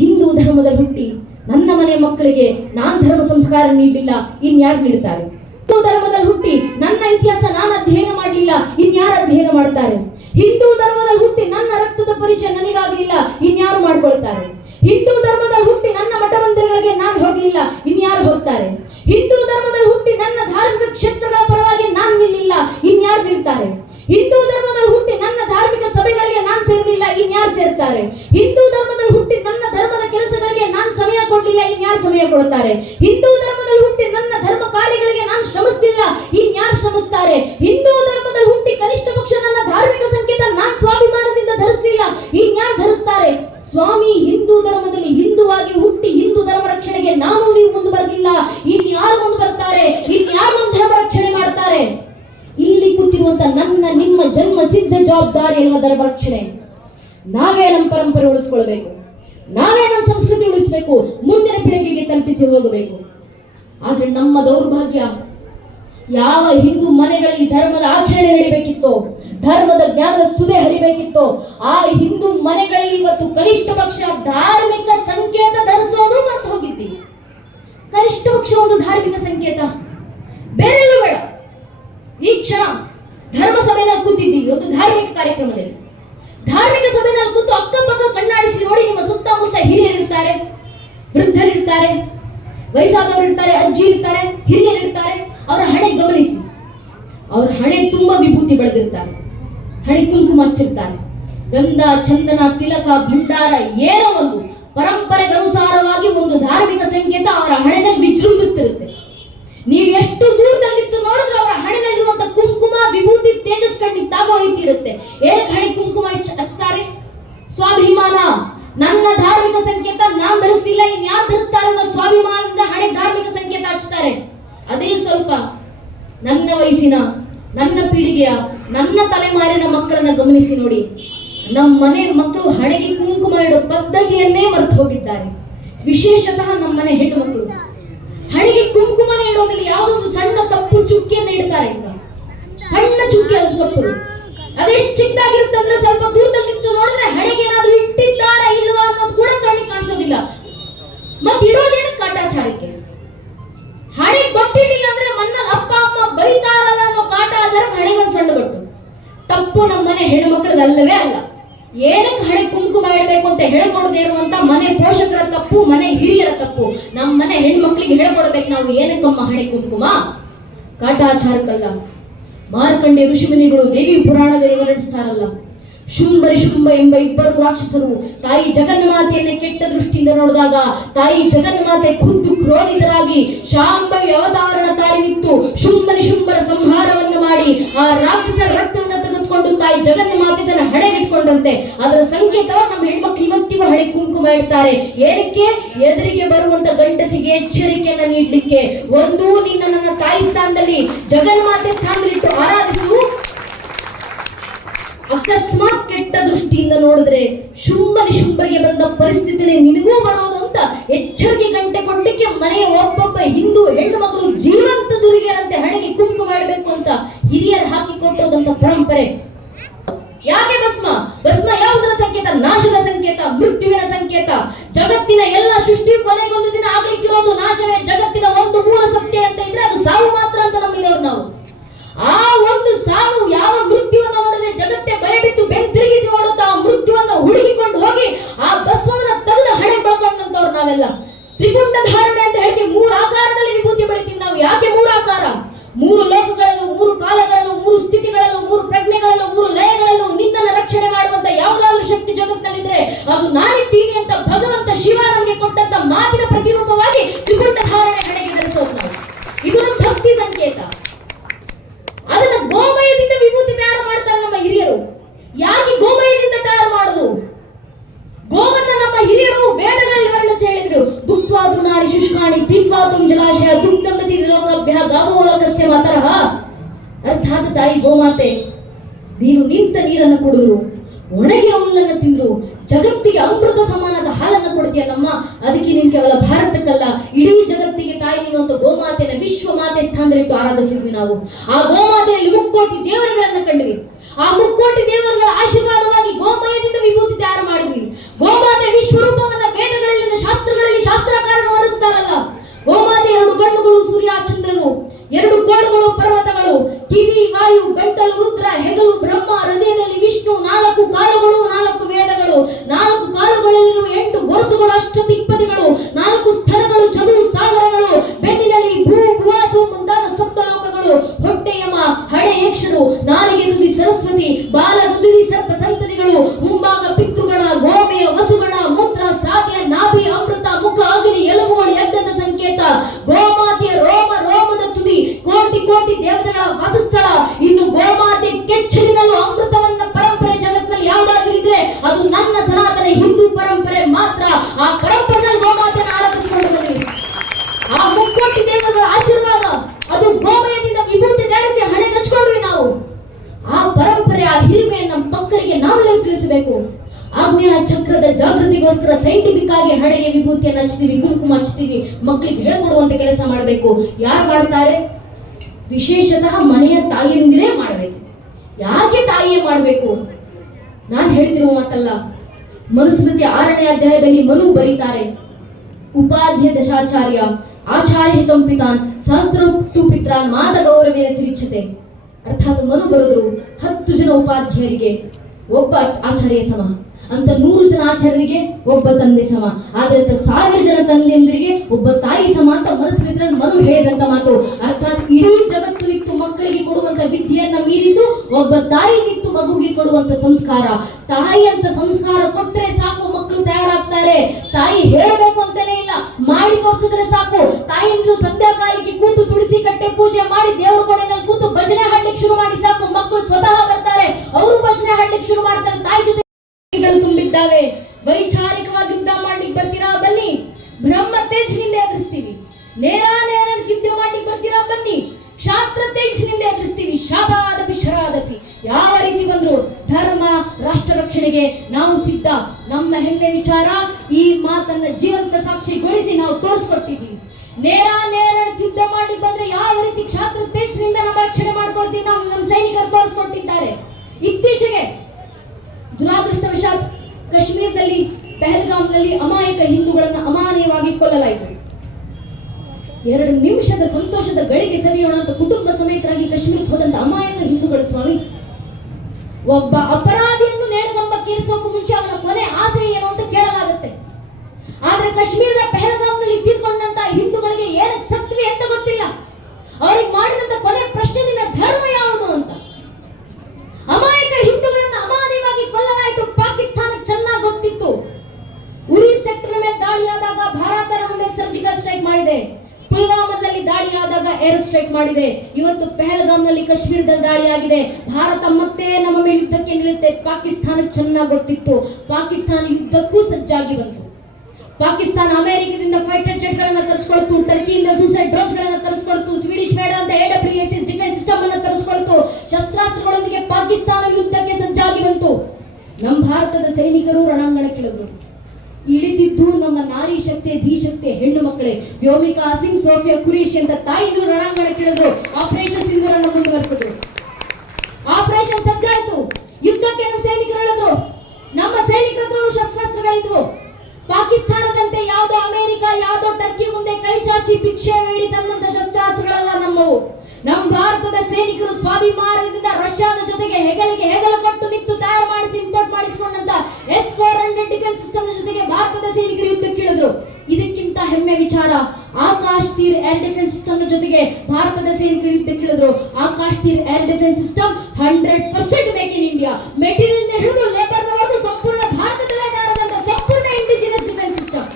ಹಿಂದೂ ಧರ್ಮದಲ್ಲಿ ಹುಟ್ಟಿ ನನ್ನ ಮನೆ ಮಕ್ಕಳಿಗೆ ನಾನ್ ಧರ್ಮ ಸಂಸ್ಕಾರ ನೀಡಲಿಲ್ಲ, ಇನ್ಯಾರು ನೀಡುತ್ತಾರೆ? ಹಿಂದೂ ಧರ್ಮದಲ್ಲಿ ಹುಟ್ಟಿ ನನ್ನ ಇತಿಹಾಸ ನಾನು ಅಧ್ಯಯನ ಮಾಡಲಿಲ್ಲ, ಇನ್ಯಾರು ಅಧ್ಯಯನ ಮಾಡ್ತಾರೆ? ಹಿಂದೂ ಧರ್ಮದಲ್ಲಿ ಹುಟ್ಟಿ ನನ್ನ ರಕ್ತದ ಪರಿಚಯ ನನಗಾಗಲಿಲ್ಲ, ಇನ್ಯಾರು ಮಾಡ್ಕೊಳ್ತಾರೆ? ಹಿಂದೂ ಧರ್ಮದಲ್ಲಿ ಹುಟ್ಟಿ ನನ್ನ ಮಠ ಮಂದಿರಗಳಿಗೆ ನಾನು ಹೋಗಲಿಲ್ಲ, ಇನ್ಯಾರು ಹೋಗ್ತಾರೆ? ಹಿಂದೂ ಧರ್ಮದಲ್ಲಿ ಹುಟ್ಟಿ ನನ್ನ ಧಾರ್ಮಿಕ ಕ್ಷೇತ್ರಗಳ ಪರವಾಗಿ ನಾನು ನಿಲ್ಲಿಲ್ಲ, ಇನ್ಯಾರು ನಿಲ್ತಾರೆ? ಹಿಂದೂ ಧರ್ಮದಲ್ಲಿ ಹುಟ್ಟಿ ನನ್ನ ಧಾರ್ಮಿಕ ಸಭೆಗಳಿಗೆ ನಾನು ಸೇರಲಿಲ್ಲ, ಇನ್ಯಾರು ಸೇರ್ತಾರೆ? ಹಿಂದೂ ಧರ್ಮದಲ್ಲಿ ಹುಟ್ಟಿ ನನ್ನ ಧರ್ಮದ ಕೆಲಸಗಳಿಗೆ ನಾನು ಸಮಯ ಕೊಡಲಿಲ್ಲ, ಇನ್ಯಾರು ಸಮಯ ಕೊಡುತ್ತಾರೆ? ಹಿಂದೂ ಧರ್ಮದಲ್ಲಿ ಹುಟ್ಟಿ ನನ್ನ ಧರ್ಮ ಕಾರ್ಯಗಳಿಗೆ ನಾನು ಶ್ರಮಿಸಲಿಲ್ಲ, ಇನ್ಯಾರು ಶ್ರಮಿಸ್ತಾರೆ? ಹಿಂದೂ ಧರ್ಮದಲ್ಲಿ ಹುಟ್ಟಿ ಕನಿಷ್ಠ ಪಕ್ಷ ನನ್ನ ಧಾರ್ಮಿಕ ಸಂಕೇತ ನಾನು ಸ್ವಾಭಿಮಾನದಿಂದ ಧರಿಸಲಿಲ್ಲ, ಇನ್ಯಾರು ಧರಿಸ್ತಾರೆ? ಸ್ವಾಮಿ, ಹಿಂದೂ ಧರ್ಮದಲ್ಲಿ ಹಿಂದುವಾಗಿ ಹುಟ್ಟಿ ಹಿಂದೂ ಧರ್ಮ ರಕ್ಷಣೆಗೆ ನಾನು ನೀವು ಮುಂದೆ ಬರಲಿಲ್ಲ, ಇನ್ಯಾರು ಮುಂದೆ ಬರ್ತಾರೆ? ಇನ್ಯಾರು ನಮ್ಮ ಧರ್ಮ ರಕ್ಷಣೆ ಮಾಡ್ತಾರೆ? ಇಲ್ಲಿ ಕೂತಿರುವಂತ ನನ್ನ ನಿಮ್ಮ ಜನ್ಮ ಸಿದ್ಧ ಜವಾಬ್ದಾರಿ ಎನ್ನುವ ಧರ್ಮ ರಕ್ಷಣೆ. ನಾವೇ ನಮ್ಮ ಪರಂಪರೆ ಉಳಿಸ್ಕೊಳ್ಬೇಕು, ನಾವೇ ನಮ್ಮ ಸಂಸ್ಕೃತಿ ಉಳಿಸಬೇಕು, ಮುಂದಿನ ಪೀಳಿಗೆಗೆ ತಲುಪಿಸಿ ಹೋಗಬೇಕು. ಆದ್ರೆ ನಮ್ಮ ದೌರ್ಭಾಗ್ಯ, ಯಾವ ಹಿಂದೂ ಮನೆಗಳಲ್ಲಿ ಧರ್ಮದ ಆಚರಣೆ ನಡೀಬೇಕಿತ್ತೋ, ಧರ್ಮದ ಜ್ಞಾನದ ಸುದೆ ಹರಿಬೇಕಿತ್ತೋ, ಆ ಹಿಂದೂ ಮನೆಗಳಲ್ಲಿ ಇವತ್ತು ಕನಿಷ್ಠ ಪಕ್ಷ ಧಾರ್ಮಿಕ ಸಂಕೇತ ಧರಿಸೋದು ಮರೆತು ಹೋಗಿದ್ದೀವಿ. ಕನಿಷ್ಠ ಪಕ್ಷ ಒಂದು ಧಾರ್ಮಿಕ ಸಂಕೇತ, ಬೇರೆಲ್ಲೂ ಬೇಡ. ಈ ಕ್ಷಣ ಧರ್ಮ ಸಭೆಯಲ್ಲಿ ಕೂತಿದ್ದೀವಿ, ಒಂದು ಧಾರ್ಮಿಕ ಕಾರ್ಯಕ್ರಮದಲ್ಲಿ. ಧಾರ್ಮಿಕ ಸಭೆಯಲ್ಲಿ ಕೂತು ಅಕ್ಕಪಕ್ಕ ಕಣ್ಣಾಡಿಸಿ ನೋಡಿ, ನಿಮ್ಮ ಸುತ್ತಮುತ್ತ ಹಿರಿಯರಿರ್ತಾರೆ, ವೃದ್ಧರಿರ್ತಾರೆ, ವಯಸ್ಸಾದವರು ಇರ್ತಾರೆ, ಅಜ್ಜಿ ಇರ್ತಾರೆ, ಹಿರಿಯರಿರ್ತಾರೆ. ಅವರ ಹಣೆ ಗಮನಿಸಿ, ಅವರ ಹಣೆ ತುಂಬಾ ವಿಭೂತಿ ಬೆಳೆದಿರ್ತಾರೆ, ಹಣೆ ಕುಂಕುಮ ಹಚ್ಚಿರ್ತಾರೆ, ಗಂಧ ಚಂದನ ತಿಲಕ ಭಂಡಾರ ಏನೋ ಒಂದು ಪರಂಪರೆಗನುಸಾರವಾಗಿ ಒಂದು ಧಾರ್ಮಿಕ ಸಂಕೇತ ಅವರ ಹಣೆನಲ್ಲಿ ವಿಜೃಂಭಿಸ್ತಿರುತ್ತೆ. ನೀವು ಎಷ್ಟು ದೂರದಲ್ಲಿತ್ತು ನೋಡಿದ್ರೆ ಅವರ ಹಣೆಯಲ್ಲಿರುವಂತ ಕುಂಕುಮ ವಿಭೂತಿ ತೇಜಸ್ ಕಣ್ಣಿಗೆ ತಾಗೋ ರೀತಿ ಇರುತ್ತೆ. ಏನಕ್ಕೆ ಹಣೆ ಕುಂಕುಮ ಹಚ್ತಾರೆ? ಸ್ವಾಭಿಮಾನ, ನನ್ನ ಧಾರ್ಮಿಕ ಸಂಕೇತ ನಾನ್ ಧರಿಸ್ತಿಲ್ಲ, ಇನ್ಯಾರು ಧರಿಸ್ತಾರೆ ಅನ್ನೋ ಸ್ವಾಭಿಮಾನದಿಂದ ಹಣೆ ಧಾರ್ಮಿಕ ಸಂಕೇತ ಹಚ್ತಾರೆ. ಅದೇ ಸ್ವಲ್ಪ ನನ್ನ ವಯಸ್ಸಿನ, ನನ್ನ ಪೀಳಿಗೆಯ, ನನ್ನ ತಲೆಮಾರಿನ ಮಕ್ಕಳನ್ನ ಗಮನಿಸಿ ನೋಡಿ. ನಮ್ಮ ಮನೆ ಮಕ್ಕಳು ಹಣೆಗೆ ಕುಂಕುಮ ಇಡೋ ಪದ್ಧತಿಯನ್ನೇ ಮರೆತು ಹೋಗಿದ್ದಾರೆ. ವಿಶೇಷತಃ ನಮ್ಮ ಮನೆ ಹೆಣ್ಣು ಮಕ್ಕಳು ಹಣೆಗೆ ಕುಂಕುಮ ಇಡೋದ್ರಲ್ಲಿ ಯಾವುದೊಂದು ಸಣ್ಣ ಕಪ್ಪು ಚುಕ್ಕಿಯನ್ನ ಇಡ್ತಾರೆ. ಈಗ ಸಣ್ಣ ಚುಕ್ಕಿ, ಅದು ಕಪ್ಪು, ಅದೆಷ್ಟು ಚಿಕ್ಕದಾಗಿರುತ್ತೆ ಅಂದ್ರೆ ಸ್ವಲ್ಪ ದೂರದಲ್ಲಿ ನಿಂತು ನೋಡಿದ್ರೆ ಹಣೆಗೆ ಏನಾದ್ರೂ ಇಟ್ಟಿದ್ದಾರಾ ಇಲ್ವಾ ಅನ್ನೋದು ಕೂಡ ಕಣ್ಣಿಗೆ ಕಾಣಿಸೋದಿಲ್ಲ. ಮತ್ತೆ ಇಡೋದೇನು ಕಾಟಾಚಾರಕ್ಕೆ. ಹಣೆಗೆ ಬಟ್ಟಿಡಿಲ್ಲ ಅಂದ್ರೆ ಮನ್ನಲ್ಲಿ ಅಪ್ಪ ಅಮ್ಮ ಬೈತಾರಲ್ಲ ಅನ್ನೋ ಕಾಟಾಚಾರ ಹಣೆಗೆ ಒಂದು ಸಣ್ಣ ಬಟ್ಟು. ತಪ್ಪು ನಮ್ಮ ಮನೆ ಹೆಣ್ಣು ಮಕ್ಕಳದಲ್ಲವೇ ಅಲ್ಲ. ಏನಕ್ಕೆ ಹಣೆ ಕುಂಕುಮ ಇಡಬೇಕು ಅಂತ ಹೇಳ್ಕೊಡದೇ ಇರುವಂತ ಮನೆ ಪೋಷಕರ ತಪ್ಪು, ಮನೆ ಹಿರಿಯರ ತಪ್ಪು. ನಮ್ಮ ಮನೆ ಹೆಣ್ಮಕ್ಳಿಗೆ ಹೇಳ್ಕೊಡ್ಬೇಕು ನಾವು, ಏನಕ್ಕಮ್ಮ ಹಣೆ ಕುಂಕುಮ? ಕಾಟಾಚಾರಕ್ಕಲ್ಲ. ಮಾರ್ಕಂಡೆ ಋಷಿಮುನಿಗಳು ದೇವಿ ಪುರಾಣದಲ್ಲಿ ವರ್ಣಿಸ್ತಾರಲ್ಲ, ಶುಂಭರಿ ಶುಂಭ ಎಂಬ ಇಬ್ಬರು ರಾಕ್ಷಸರು ತಾಯಿ ಜಗನ್ಮಾತೆಯನ್ನ ಕೆಟ್ಟ ದೃಷ್ಟಿಯಿಂದ ನೋಡಿದಾಗ ತಾಯಿ ಜಗನ್ಮಾತೆ ಖುದ್ದು ಕ್ರೋಧಿತರಾಗಿ ಶಾಂಭವಿ ಅವತಾರನ ತಾಳಿ ನಿಂತು ಶುಂಭರಿ ಶುಂಭರ ಸಂಹಾರವನ್ನು ಮಾಡಿ ಆ ರಾಕ್ಷಸರ ರಕ್ತವನ್ನು ತೆಗೆದುಕೊಂಡು ತಾಯಿ ಜಗನ್ಮಾತೆ ತನ್ನ ಹಣೆಗಿಟ್ಕೊಂಡಂತೆ. ಅದರ ಸಂಕೇತವಾಗಿ ನಮ್ಮ ಹೆಣ್ಮಕ್ಳು ಇವತ್ತಿಗೂ ಹಣೆ ಕುಂಕುಮ ಇಡ್ತಾರೆ. ಏನಕ್ಕೆ? ಎದುರಿಗೆ ಬರುವಂತ ಗಂಡಸಿಗೆ ಎಚ್ಚರಿಕೆಯನ್ನ ನೀಡ್ಲಿಕ್ಕೆ. ಒಂದು, ನಿನ್ನ ನನ್ನ ತಾಯಿ ಸ್ಥಾನದಲ್ಲಿ ಜಗನ್ಮಾತೆ ಸ್ಥಾನದಲ್ಲಿ ಇಟ್ಟು ಆರಾಧಿಸು. ಅಕಸ್ಮಾತ್ ಕೆಟ್ಟ ದೃಷ್ಟಿಯಿಂದ ನೋಡಿದ್ರೆ ಶುಂಭರಿಗೆ ಬಂದ ಪರಿಸ್ಥಿತಿ ನಿನಗೂ ಬರೋದು ಅಂತ ಎಚ್ಚರಿಕೆ ಗಂಟೆ ಕೊಡ್ಲಿಕ್ಕೆ ಮನೆಯ ಒಬ್ಬೊಬ್ಬ ಹಿಂದೂ ಹೆಣ್ಣು ಮಗಳು ಜೀವಂತ ದುರ್ಗಿಯರಂತೆ ಹಣೆಗೆ ಕುಂಕುಮ ಮಾಡಬೇಕು ಅಂತ ಹಿರಿಯರು ಹಾಕಿಕೊಟ್ಟೋದಂತ ಪರಂಪರೆ. ಯಾಕೆ ಭಸ್ಮ? ಭಸ್ಮ ಯಾವುದರ ಸಂಕೇತ? ನಾಶದ ಸಂಕೇತ, ಮೃತ್ಯುವಿನ ಸಂಕೇತ. ಜಗತ್ತಿನ ಎಲ್ಲ ಸೃಷ್ಟಿಯು ಕೊನೆಗೊಂದು ದಿನ ಆಗ್ಲಿಕ್ಕಿರೋದು ನಾಶವೇ. ಜಗತ್ತಿನ ಒಂದು ಮೂಲ ಸತ್ಯ ಅಂತ ಇದ್ರೆ ಅದು ಸಾವು ಮಾತ್ರ ಅಂತ ನಂಬಿದವರು ನಾವು. ಆ ಒಂದು ಸಾವು, ಯಾವ ಮೃತ್ಯುವನ್ನು ನೋಡಿದ್ರೆ ಜಗತ್ತೇ ಭಯಬಿದ್ದು ನೀನು ನಿಂತ ನೀರನ್ನು ಕುಡಿದ್ರು, ಒಣಗಿರೋ ಹುಲ್ಲನ್ನು ತಿಂದ್ರು, ಜಗತ್ತಿಗೆ ಅಮೃತ ಸಮಾನದ ಹಾಲನ್ನು ಕೊಡ್ತೀಯಲ್ಲಮ್ಮ. ಅದಕ್ಕೆ ನೀನು ಕೇವಲ ಭಾರತಕ್ಕಲ್ಲ, ಇಡೀ ಜಗತ್ತಿಗೆ ತಾಯಿ ನೀನು ಅಂತ ಗೋಮಾತೆನ ವಿಶ್ವ ಮಾತೆ ಸ್ಥಾನದಲ್ಲಿಟ್ಟು ಆರಾಧಿಸಿದ್ವಿ ನಾವು. ಆ ಗೋಮಾತೆಯಲ್ಲಿ ಮುಕ್ಕೋಟಿ ದೇವರುಗಳನ್ನ ಕಂಡ್ವಿ. ಆ ಮುಕ್ಕೋಟಿ ದೇವರುಗಳ ಆಶೀರ್ವಾದವಾಗಿ ಗೋಮಯದಿಂದ ವಿಭೂತಿ ತಯಾರು ಮಾಡಿದ್ವಿ. ಗೋಮಾತೆ ವಿಶ್ವರೂಪವನ್ನ ವೇದಗಳಲ್ಲಿ ಶಾಸ್ತ್ರಗಳಲ್ಲಿ ಶಾಸ್ತ್ರಕಾರರು ಹೊರಿಸ್ತಾರಲ್ಲ. ಗೋಮಾತೆ 2 ಕಣ್ಣುಗಳು ಸೂರ್ಯ ಚಂದ್ರನು, 2 ಕೋಳುಗಳು ಪರ್ವತಗಳು, ಕಿವಿ ವಾಯು, ಗಂಟಲು ರುದ್ರ, ಹೆಗಲು ಬ್ರಹ್ಮ, ಹೃದಯದಲ್ಲಿ ವಿಷ್ಣು, 4 ಕಾಲುಗಳು, 4 ವೇದಗಳು, 4 ಕಾಲುಗಳಲ್ಲಿರುವ 8 ಗೊರಸುಗಳು, ಅಷ್ಟದಿಕ್ಪತಿಗಳು, 4 ಸ್ತನಗಳು, ಚದುರು ಸಾಗರಗಳು, ಬೆನ್ನಿನಲ್ಲಿ ಭೂ ಭುವಾಸು ಮುಂತಾದ ಸಪ್ತಲೋಕಗಳು, ಹೊಟ್ಟೆ ಯಮ, ಹಣೆ ಯಕ್ಷರು, ನಾಲಿಗೆ ತುದಿ ಸರಸ್ವತಿ, ಬಾಲ ತುದಿ ಸರ್ಪ ಸಂತತಿಗಳು, ಮುಂಭಾಗ ಪಿತೃಗಣ, ಗೋಮೆಯ ವಸುಗಣ, ಮೂತ್ರ ಸಾಧ್ಯ, ನಾಭಿ ಅಮೃತ, ಮುಖ ಅಗ್ನಿ, ಎಲುಬುಗಳು ಯಜ್ಞದ ಸಂಕೇತ, ಗೋಮಾತೆಯ ರೋಮ ರೋಮದ ತುದಿ, ಕೋಟಿ ಕೋಟಿ ದೇವತೆಗಳ ವಾಸಸ್ಥಳ. ಇನ್ನು ಗೋಮಾತೆ ಕೆಚ್ಚಲಿನಲ್ಲೂ ಅಮೃತವನ್ನ ಪರಂಪರೆ ಜಗತ್ತಿನಲ್ಲಿ ಯಾವುದಾದ್ರೂ ಇದ್ರೆ ಅದು ನನ್ನ ಸನಾತನ ಹಿಂದೂ ಪರಂಪರೆ ಮಾತ್ರ. ಆ ಪರಂಪರೆಯಲ್ಲಿ ಗೋಮಾತೆಯನ್ನು ಆರಾಧಿಸಿಕೊಂಡು ಬಂದ್ವಿ. ಆ ಮುಕ್ಕೋಟಿ ದೇವರ ಆಶೀರ್ವಾದ ಅದು ಗೋಮಯದಿಂದ ವಿಭೂತಿ ಧರಿಸಿ ಹಣೆ ನಚ್ಕೊಂಡ್ವಿ ನಾವು. ಆ ಪರಂಪರೆ, ಆ ಹಿರಿಮೆಯನ್ನು ಮಕ್ಕಳಿಗೆ ನಾವೆಲ್ಲ ತಿಳಿಸಬೇಕು. ಆಗ್ನೇಯ ಚಕ್ರದ ಜಾಗೃತಿಗೋಸ್ಕರ ಸೈಂಟಿಫಿಕ್ ಆಗಿ ಹಣೆಗೆ ವಿಭೂತಿಯನ್ನು ಹಚ್ತೀವಿ, ಕುಂಕುಮ ಹಚ್ತೀವಿ, ಮಕ್ಕಳಿಗೆ ಹೇಳ್ಕೊಡುವಂತ ಕೆಲಸ ಮಾಡಬೇಕು. ಯಾರು ಮಾಡ್ತಾರೆ? ವಿಶೇಷತಃ ಮನೆಯ ತಾಯಿಯಂದಿರೇ ಮಾಡಬೇಕು. ಯಾಕೆ ತಾಯಿಯೇ ಮಾಡಬೇಕು? ನಾನು ಹೇಳ್ತಿರುವ ಮಾತಲ್ಲ. ಮನುಸ್ಮೃತಿ 6ನೇ ಅಧ್ಯಾಯದಲ್ಲಿ ಮನು ಬರೀತಾರೆ, ಉಪಾಧ್ಯ ದಶಾಚಾರ್ಯ ಆಚಾರ್ಯ ಹಿತಂಪಿತಾನ್ ಸಹಸ್ರತು ಪಿತ್ರಾನ್ ಮಾತ ಗೌರವೇನ ತಿರಿಚ್ಯತೆ. ಅರ್ಥಾತ್ ಮನು ಬರೆದ್ರು 10 ಜನ ಉಪಾಧ್ಯಾಯರಿಗೆ ಒಬ್ಬ ಆಚಾರ್ಯ ಸಮ, ಅಂತ 100 ಜನ ಆಚಾರ್ಯರಿಗೆ ಒಬ್ಬ ತಂದೆ ಸಮ, ಆದ್ರೆ 1000 ಜನ ತಂದೆಯಂದಿರಿಗೆ ಒಬ್ಬ ತಾಯಿ ಸಮ ಅಂತ ಮನಸ್ಸಿನಲ್ಲಿ ಮನು ಹೇಳಿದಂತ ಮಾತು. ಅರ್ಥಾತ್ ಇಡೀ ಜಗತ್ತು ನಿಂತು ಮಕ್ಕಳಿಗೆ ಕೊಡುವಂತ ವಿದ್ಯೆಯನ್ನ ಮೀರಿದ್ದು ಒಬ್ಬ ತಾಯಿ ನಿಂತು ಮಗುವಿಗೆ ಕೊಡುವಂತ ಸಂಸ್ಕಾರ. ತಾಯಿ ಅಂತ ಸಂಸ್ಕಾರ ಕೊಟ್ರೆ ಸಾಕು, ಮಕ್ಕಳು ತಯಾರಾಗ್ತಾರೆ. ತಾಯಿ ಹೇಳಬೇಕು ಅಂತಾನೆ ಇಲ್ಲ, ಮಾಡಿ ತೋರಿಸಿದ್ರೆ ಸಾಕು. ತಾಯಿಯಂದ್ರು ಸಂಧ್ಯಾಕಾಲಕ್ಕೆ ಕೂತು ತುಳಸಿ ಕಟ್ಟೆ ಪೂಜೆ ಮಾಡಿ ದೇವರ ಕೋಣೆನಲ್ಲಿ ಕೂತು ಭಜನೆ ಹಾಡ್ಲಿಕ್ಕೆ ಶುರು ಮಾಡಿ ಸಾಕು, ಮಕ್ಕಳು ಸ್ವತಃ ಬರ್ತಾರೆ, ಅವರು ಭಜನೆ ಹಾಡ್ಲಿಕ್ಕೆ ಶುರು ಮಾಡ್ತಾರೆ. ತಾಯಿ ಜೊತೆ ತುಂಬಿದ್ದಾವೆ. ವೈಚಾರಿಕವಾಗಿ ಯುದ್ಧ ಮಾಡ್ಲಿಕ್ಕೆ ಬರ್ತೀರಾ ಬನ್ನಿ, ಬ್ರಹ್ಮ ತೇಜಸ್ಸಿನಿಂದ ಎದುರಿಸ್ತೀವಿ. ನೇರ ಯುದ್ಧ ಮಾಡ್ಲಿಕ್ಕೆ ಬರ್ತೀರಾ ಬನ್ನಿ, ಕ್ಷಾತ್ರ ತೇಜಸ್ಸಿನಿಂದ ಎದುರಿಸ್ತೀವಿ. ಶಾಪಾದಪಿ ಶರಾದಪಿ ಯಾವ ರೀತಿ ಬಂದ್ರು ಧರ್ಮ ರಾಷ್ಟ್ರ ರಕ್ಷಣೆಗೆ ನಾವು ಸಿದ್ಧ. ನಮ್ಮ ಹೆಮ್ಮೆ ವಿಚಾರ, ಈ ಮಾತನ್ನ ಜೀವಂತ ಸಾಕ್ಷಿಗೊಳಿಸಿ ನಾವು ತೋರಿಸ್ಕೊಟ್ಟಿದ್ದೀವಿ. ನೇರ ಯುದ್ಧ ಮಾಡ್ಲಿಕ್ಕೆ ಬಂದ್ರೆ ಯಾವ ರೀತಿ ಕ್ಷಾತ್ರ ತೇಜಸ್ಸಿನಿಂದ ನಮ್ಮ ರಕ್ಷಣೆ ಮಾಡ್ಕೊಳ್ತೀವಿ ನಾವು ನಮ್ಮ ಸೈನಿಕರು ತೋರಿಸ್ಕೊಟ್ಟಿದ್ದಾರೆ. ಇತ್ತೀಚೆಗೆ ದುರಾದೃಷ್ಟವಶಾತ್ ಕಾಶ್ಮೀರದಲ್ಲಿ ಪಹಲ್ಗಾಮ್ನಲ್ಲಿ ಅಮಾಯಕ ಹಿಂದೂಗಳನ್ನು ಅಮಾನೀಯವಾಗಿ ಕೊಲ್ಲಲಾಯಿತು. 2 ನಿಮಿಷದ ಸಂತೋಷದ ಗಳಿಗೆ ಸವಿಯೋಣ ಅಂತ ಕುಟುಂಬ ಸಮೇತರಾಗಿ ಕಾಶ್ಮೀರಕ್ಕೆ ಹೋದಂತ ಅಮಾಯಕ ಹಿಂದೂಗಳು ಸ್ವಾಮಿ. ಒಬ್ಬ ಅಪರಾಧಿಯನ್ನು ನೇಣಗಂಬಕ್ಕೇರಿಸೋಕು ಮುಂಚೆ ಅವನ ಕೊನೆ ಆಸೆ ಏನು ಅಂತ ಕೇಳಲಾಗುತ್ತೆ. ಆದ್ರೆ ಕಾಶ್ಮೀರದ ಪಹಲ್ಗಾಮ್ನಲ್ಲಿ ತೀರ್ಕೊಂಡಂತ ಹಿಂದೂಗಳಿಗೆ ಏನಕ್ಕೆ ಸತ್ವಿ ಅಂತ ಗೊತ್ತಿಲ್ಲ. ಅವ್ರಿಗೆ ಮಾಡಿದಂತ ಕೊನೆ ಪ್ರಶ್ನೆ ನಿನ್ನ ಧರ್ಮ ಯಾವುದು ಅಂತ. ಅಮಾಯಕ ಹಿಂದೂಗಳನ್ನು ಅಮಾನೀಯವಾಗಿ ಕೊಲ್ಲಲಾಯಿತು. ಪಾಕಿಸ್ತಾನಕ್ಕೆ ಚೆನ್ನಾಗಿ ಗೊತ್ತಿತ್ತು. ಉರಿ ಸೆಕ್ಟರ್ ಮೇಲೆ ದಾಳಿಯಾದಾಗ ಭಾರತ ನಮ್ಮ ಮೇಲೆ ಸರ್ಜಿಕಲ್ ಸ್ಟ್ರೈಕ್ ಮಾಡಿದೆ, ಪುಲ್ವಾಮಾದಲ್ಲಿ ದಾಳಿಯಾದಾಗ ಏರ್ ಸ್ಟ್ರೈಕ್ ಮಾಡಿದೆ, ಇವತ್ತು ಪಹಲ್ಗಾಮ್ನಲ್ಲಿ ಕಾಶ್ಮೀರದಲ್ಲಿ ದಾಳಿಯಾಗಿದೆ. ಭಾರತ ಮತ್ತೆ ನಮ್ಮ ಮೇಲೆ ಯುದ್ಧಕ್ಕೆ ನಿಲ್ಲುತ್ತೆ. ಪಾಕಿಸ್ತಾನಕ್ಕೆ ಚೆನ್ನಾಗಿ ಗೊತ್ತಿತ್ತು. ಪಾಕಿಸ್ತಾನ ಯುದ್ಧಕ್ಕೂ ಸಜ್ಜಾಗಿ ಬಂತು. ಪಾಕಿಸ್ತಾನ ಅಮೆರಿಕದಿಂದ ಫೈಟರ್ ಜೆಟ್ ಗಳನ್ನ ತರಿಸ್ಕೊಳ್ತು, ಟರ್ಕಿಯಿಂದ ಸೂಸೈಡ್ ಡ್ರೋನ್ಸ್ ಗಳನ್ನ ತರಿಸ್ಕೊಳ್ತು, ಸ್ವೀಡಿಷ್ ಬೇಡ ಅಂತ AWSS ಡಿಫೆನ್ಸ್ ಸಿಸ್ಟಮ್ ಅನ್ನು ತರಿಸ್ಕೊಳ್ತು. ಶಸ್ತ್ರಾಸ್ತ್ರಗಳೊಂದಿಗೆ ಪಾಕಿಸ್ತಾನ ಯುದ್ಧಕ್ಕೆ ಸಜ್ಜಾಗಿ ಬಂತು. ನಮ್ಮ ಭಾರತದ ಸೈನಿಕರು ರಣಾಂಗಣಕ್ಕಿಳಿದ್ರು. ಇಳಿದಿದ್ದು ನಮ್ಮ ನಾರಿ ಶಕ್ತಿ ಧೀಶಕ್ತಿ ಹೆಣ್ಣು ಮಕ್ಕಳೇ. ವ್ಯೋಮಿಕಾ ಸಿಂಗ್, ಸೋಫಿಯಾ ಕುರೇಶಿ ಅಂತ ತಾಯಿದ್ರು ರಣಾಂಗಣಕ್ಕಿಳಿದ್ರು. ಆಪರೇಷನ್ ಸಿಂಧೂರನ್ನು ಮುಂದುವರಿಸಿದ್ರು. ಆಪರೇಷನ್ ಸಜ್ಜಾಯಿತು. ಯುದ್ಧಕ್ಕೆ ನಮ್ಮ ಸೈನಿಕರು ಹೇಳಿದ್ರು. ನಮ್ಮ ಸೈನಿಕರ ಹತ್ರ ಶಸ್ತ್ರಾಸ್ತ್ರಗಳಿದ್ವು. ಪಾಕಿಸ್ತಾನದಂತೆ ಯಾವುದೋ ಅಮೆರಿಕ, ಯಾವುದೋ ಟರ್ಕಿ ಮುಂದೆ ಕೈ ಚಾಚಿ ಭಿಕ್ಷೆ ಬೇಡಿ ತಂದಂತ ಶಸ್ತ್ರಾಸ್ತ್ರಗಳಲ್ಲ ನಮ್ಮವು. ನಮ್ಮ ಭಾರತದ ಸೈನಿಕರು ಸ್ವಾಭಿಮಾನದಿಂದ ರಷ್ಯಾದ ಜೊತೆಗೆ ಹೆಗಲಿಗೆ ಹೆಗಲು ಕೊಟ್ಟು ನಿಂತು ತಯಾರು ಮಾಡಿಸಿ ಇಂಪೋರ್ಟ್ ಮಾಡಿಸಿಕೊಂಡಂತ S-400 ಡಿಫೆನ್ಸ್ ಸಿಸ್ಟಮ್ ಜೊತೆಗೆ ಭಾರತದ ಸೈನಿಕರು ಯುದ್ಧಕ್ಕಿಳಿದ್ರು. ಇದಕ್ಕಿಂತ ಹೆಮ್ಮೆ ವಿಚಾರ, ಆಕಾಶ್ ತೀರ್ ಏರ್ ಡಿಫೆನ್ಸ್ ಸಿಸ್ಟಮ್ ಜೊತೆಗೆ ಭಾರತದ ಸೈನಿಕರು ಯುದ್ಧಕ್ಕಿಳಿದ್ರು. ಆಕಾಶ್ ತೀರ್ air defence system 100% make in India. Material ಹಿಡಿದು ಲೇಬರ್ ನವರೆಗೂ ಸಂಪೂರ್ಣ ಭಾರತದಲ್ಲೇ ತಯಾರಾದಂತ ಸಂಪೂರ್ಣ ಇಂಡಿಜಿನಸ್ ಡಿಫೆನ್ಸ್ ಸಿಸ್ಟಮ್.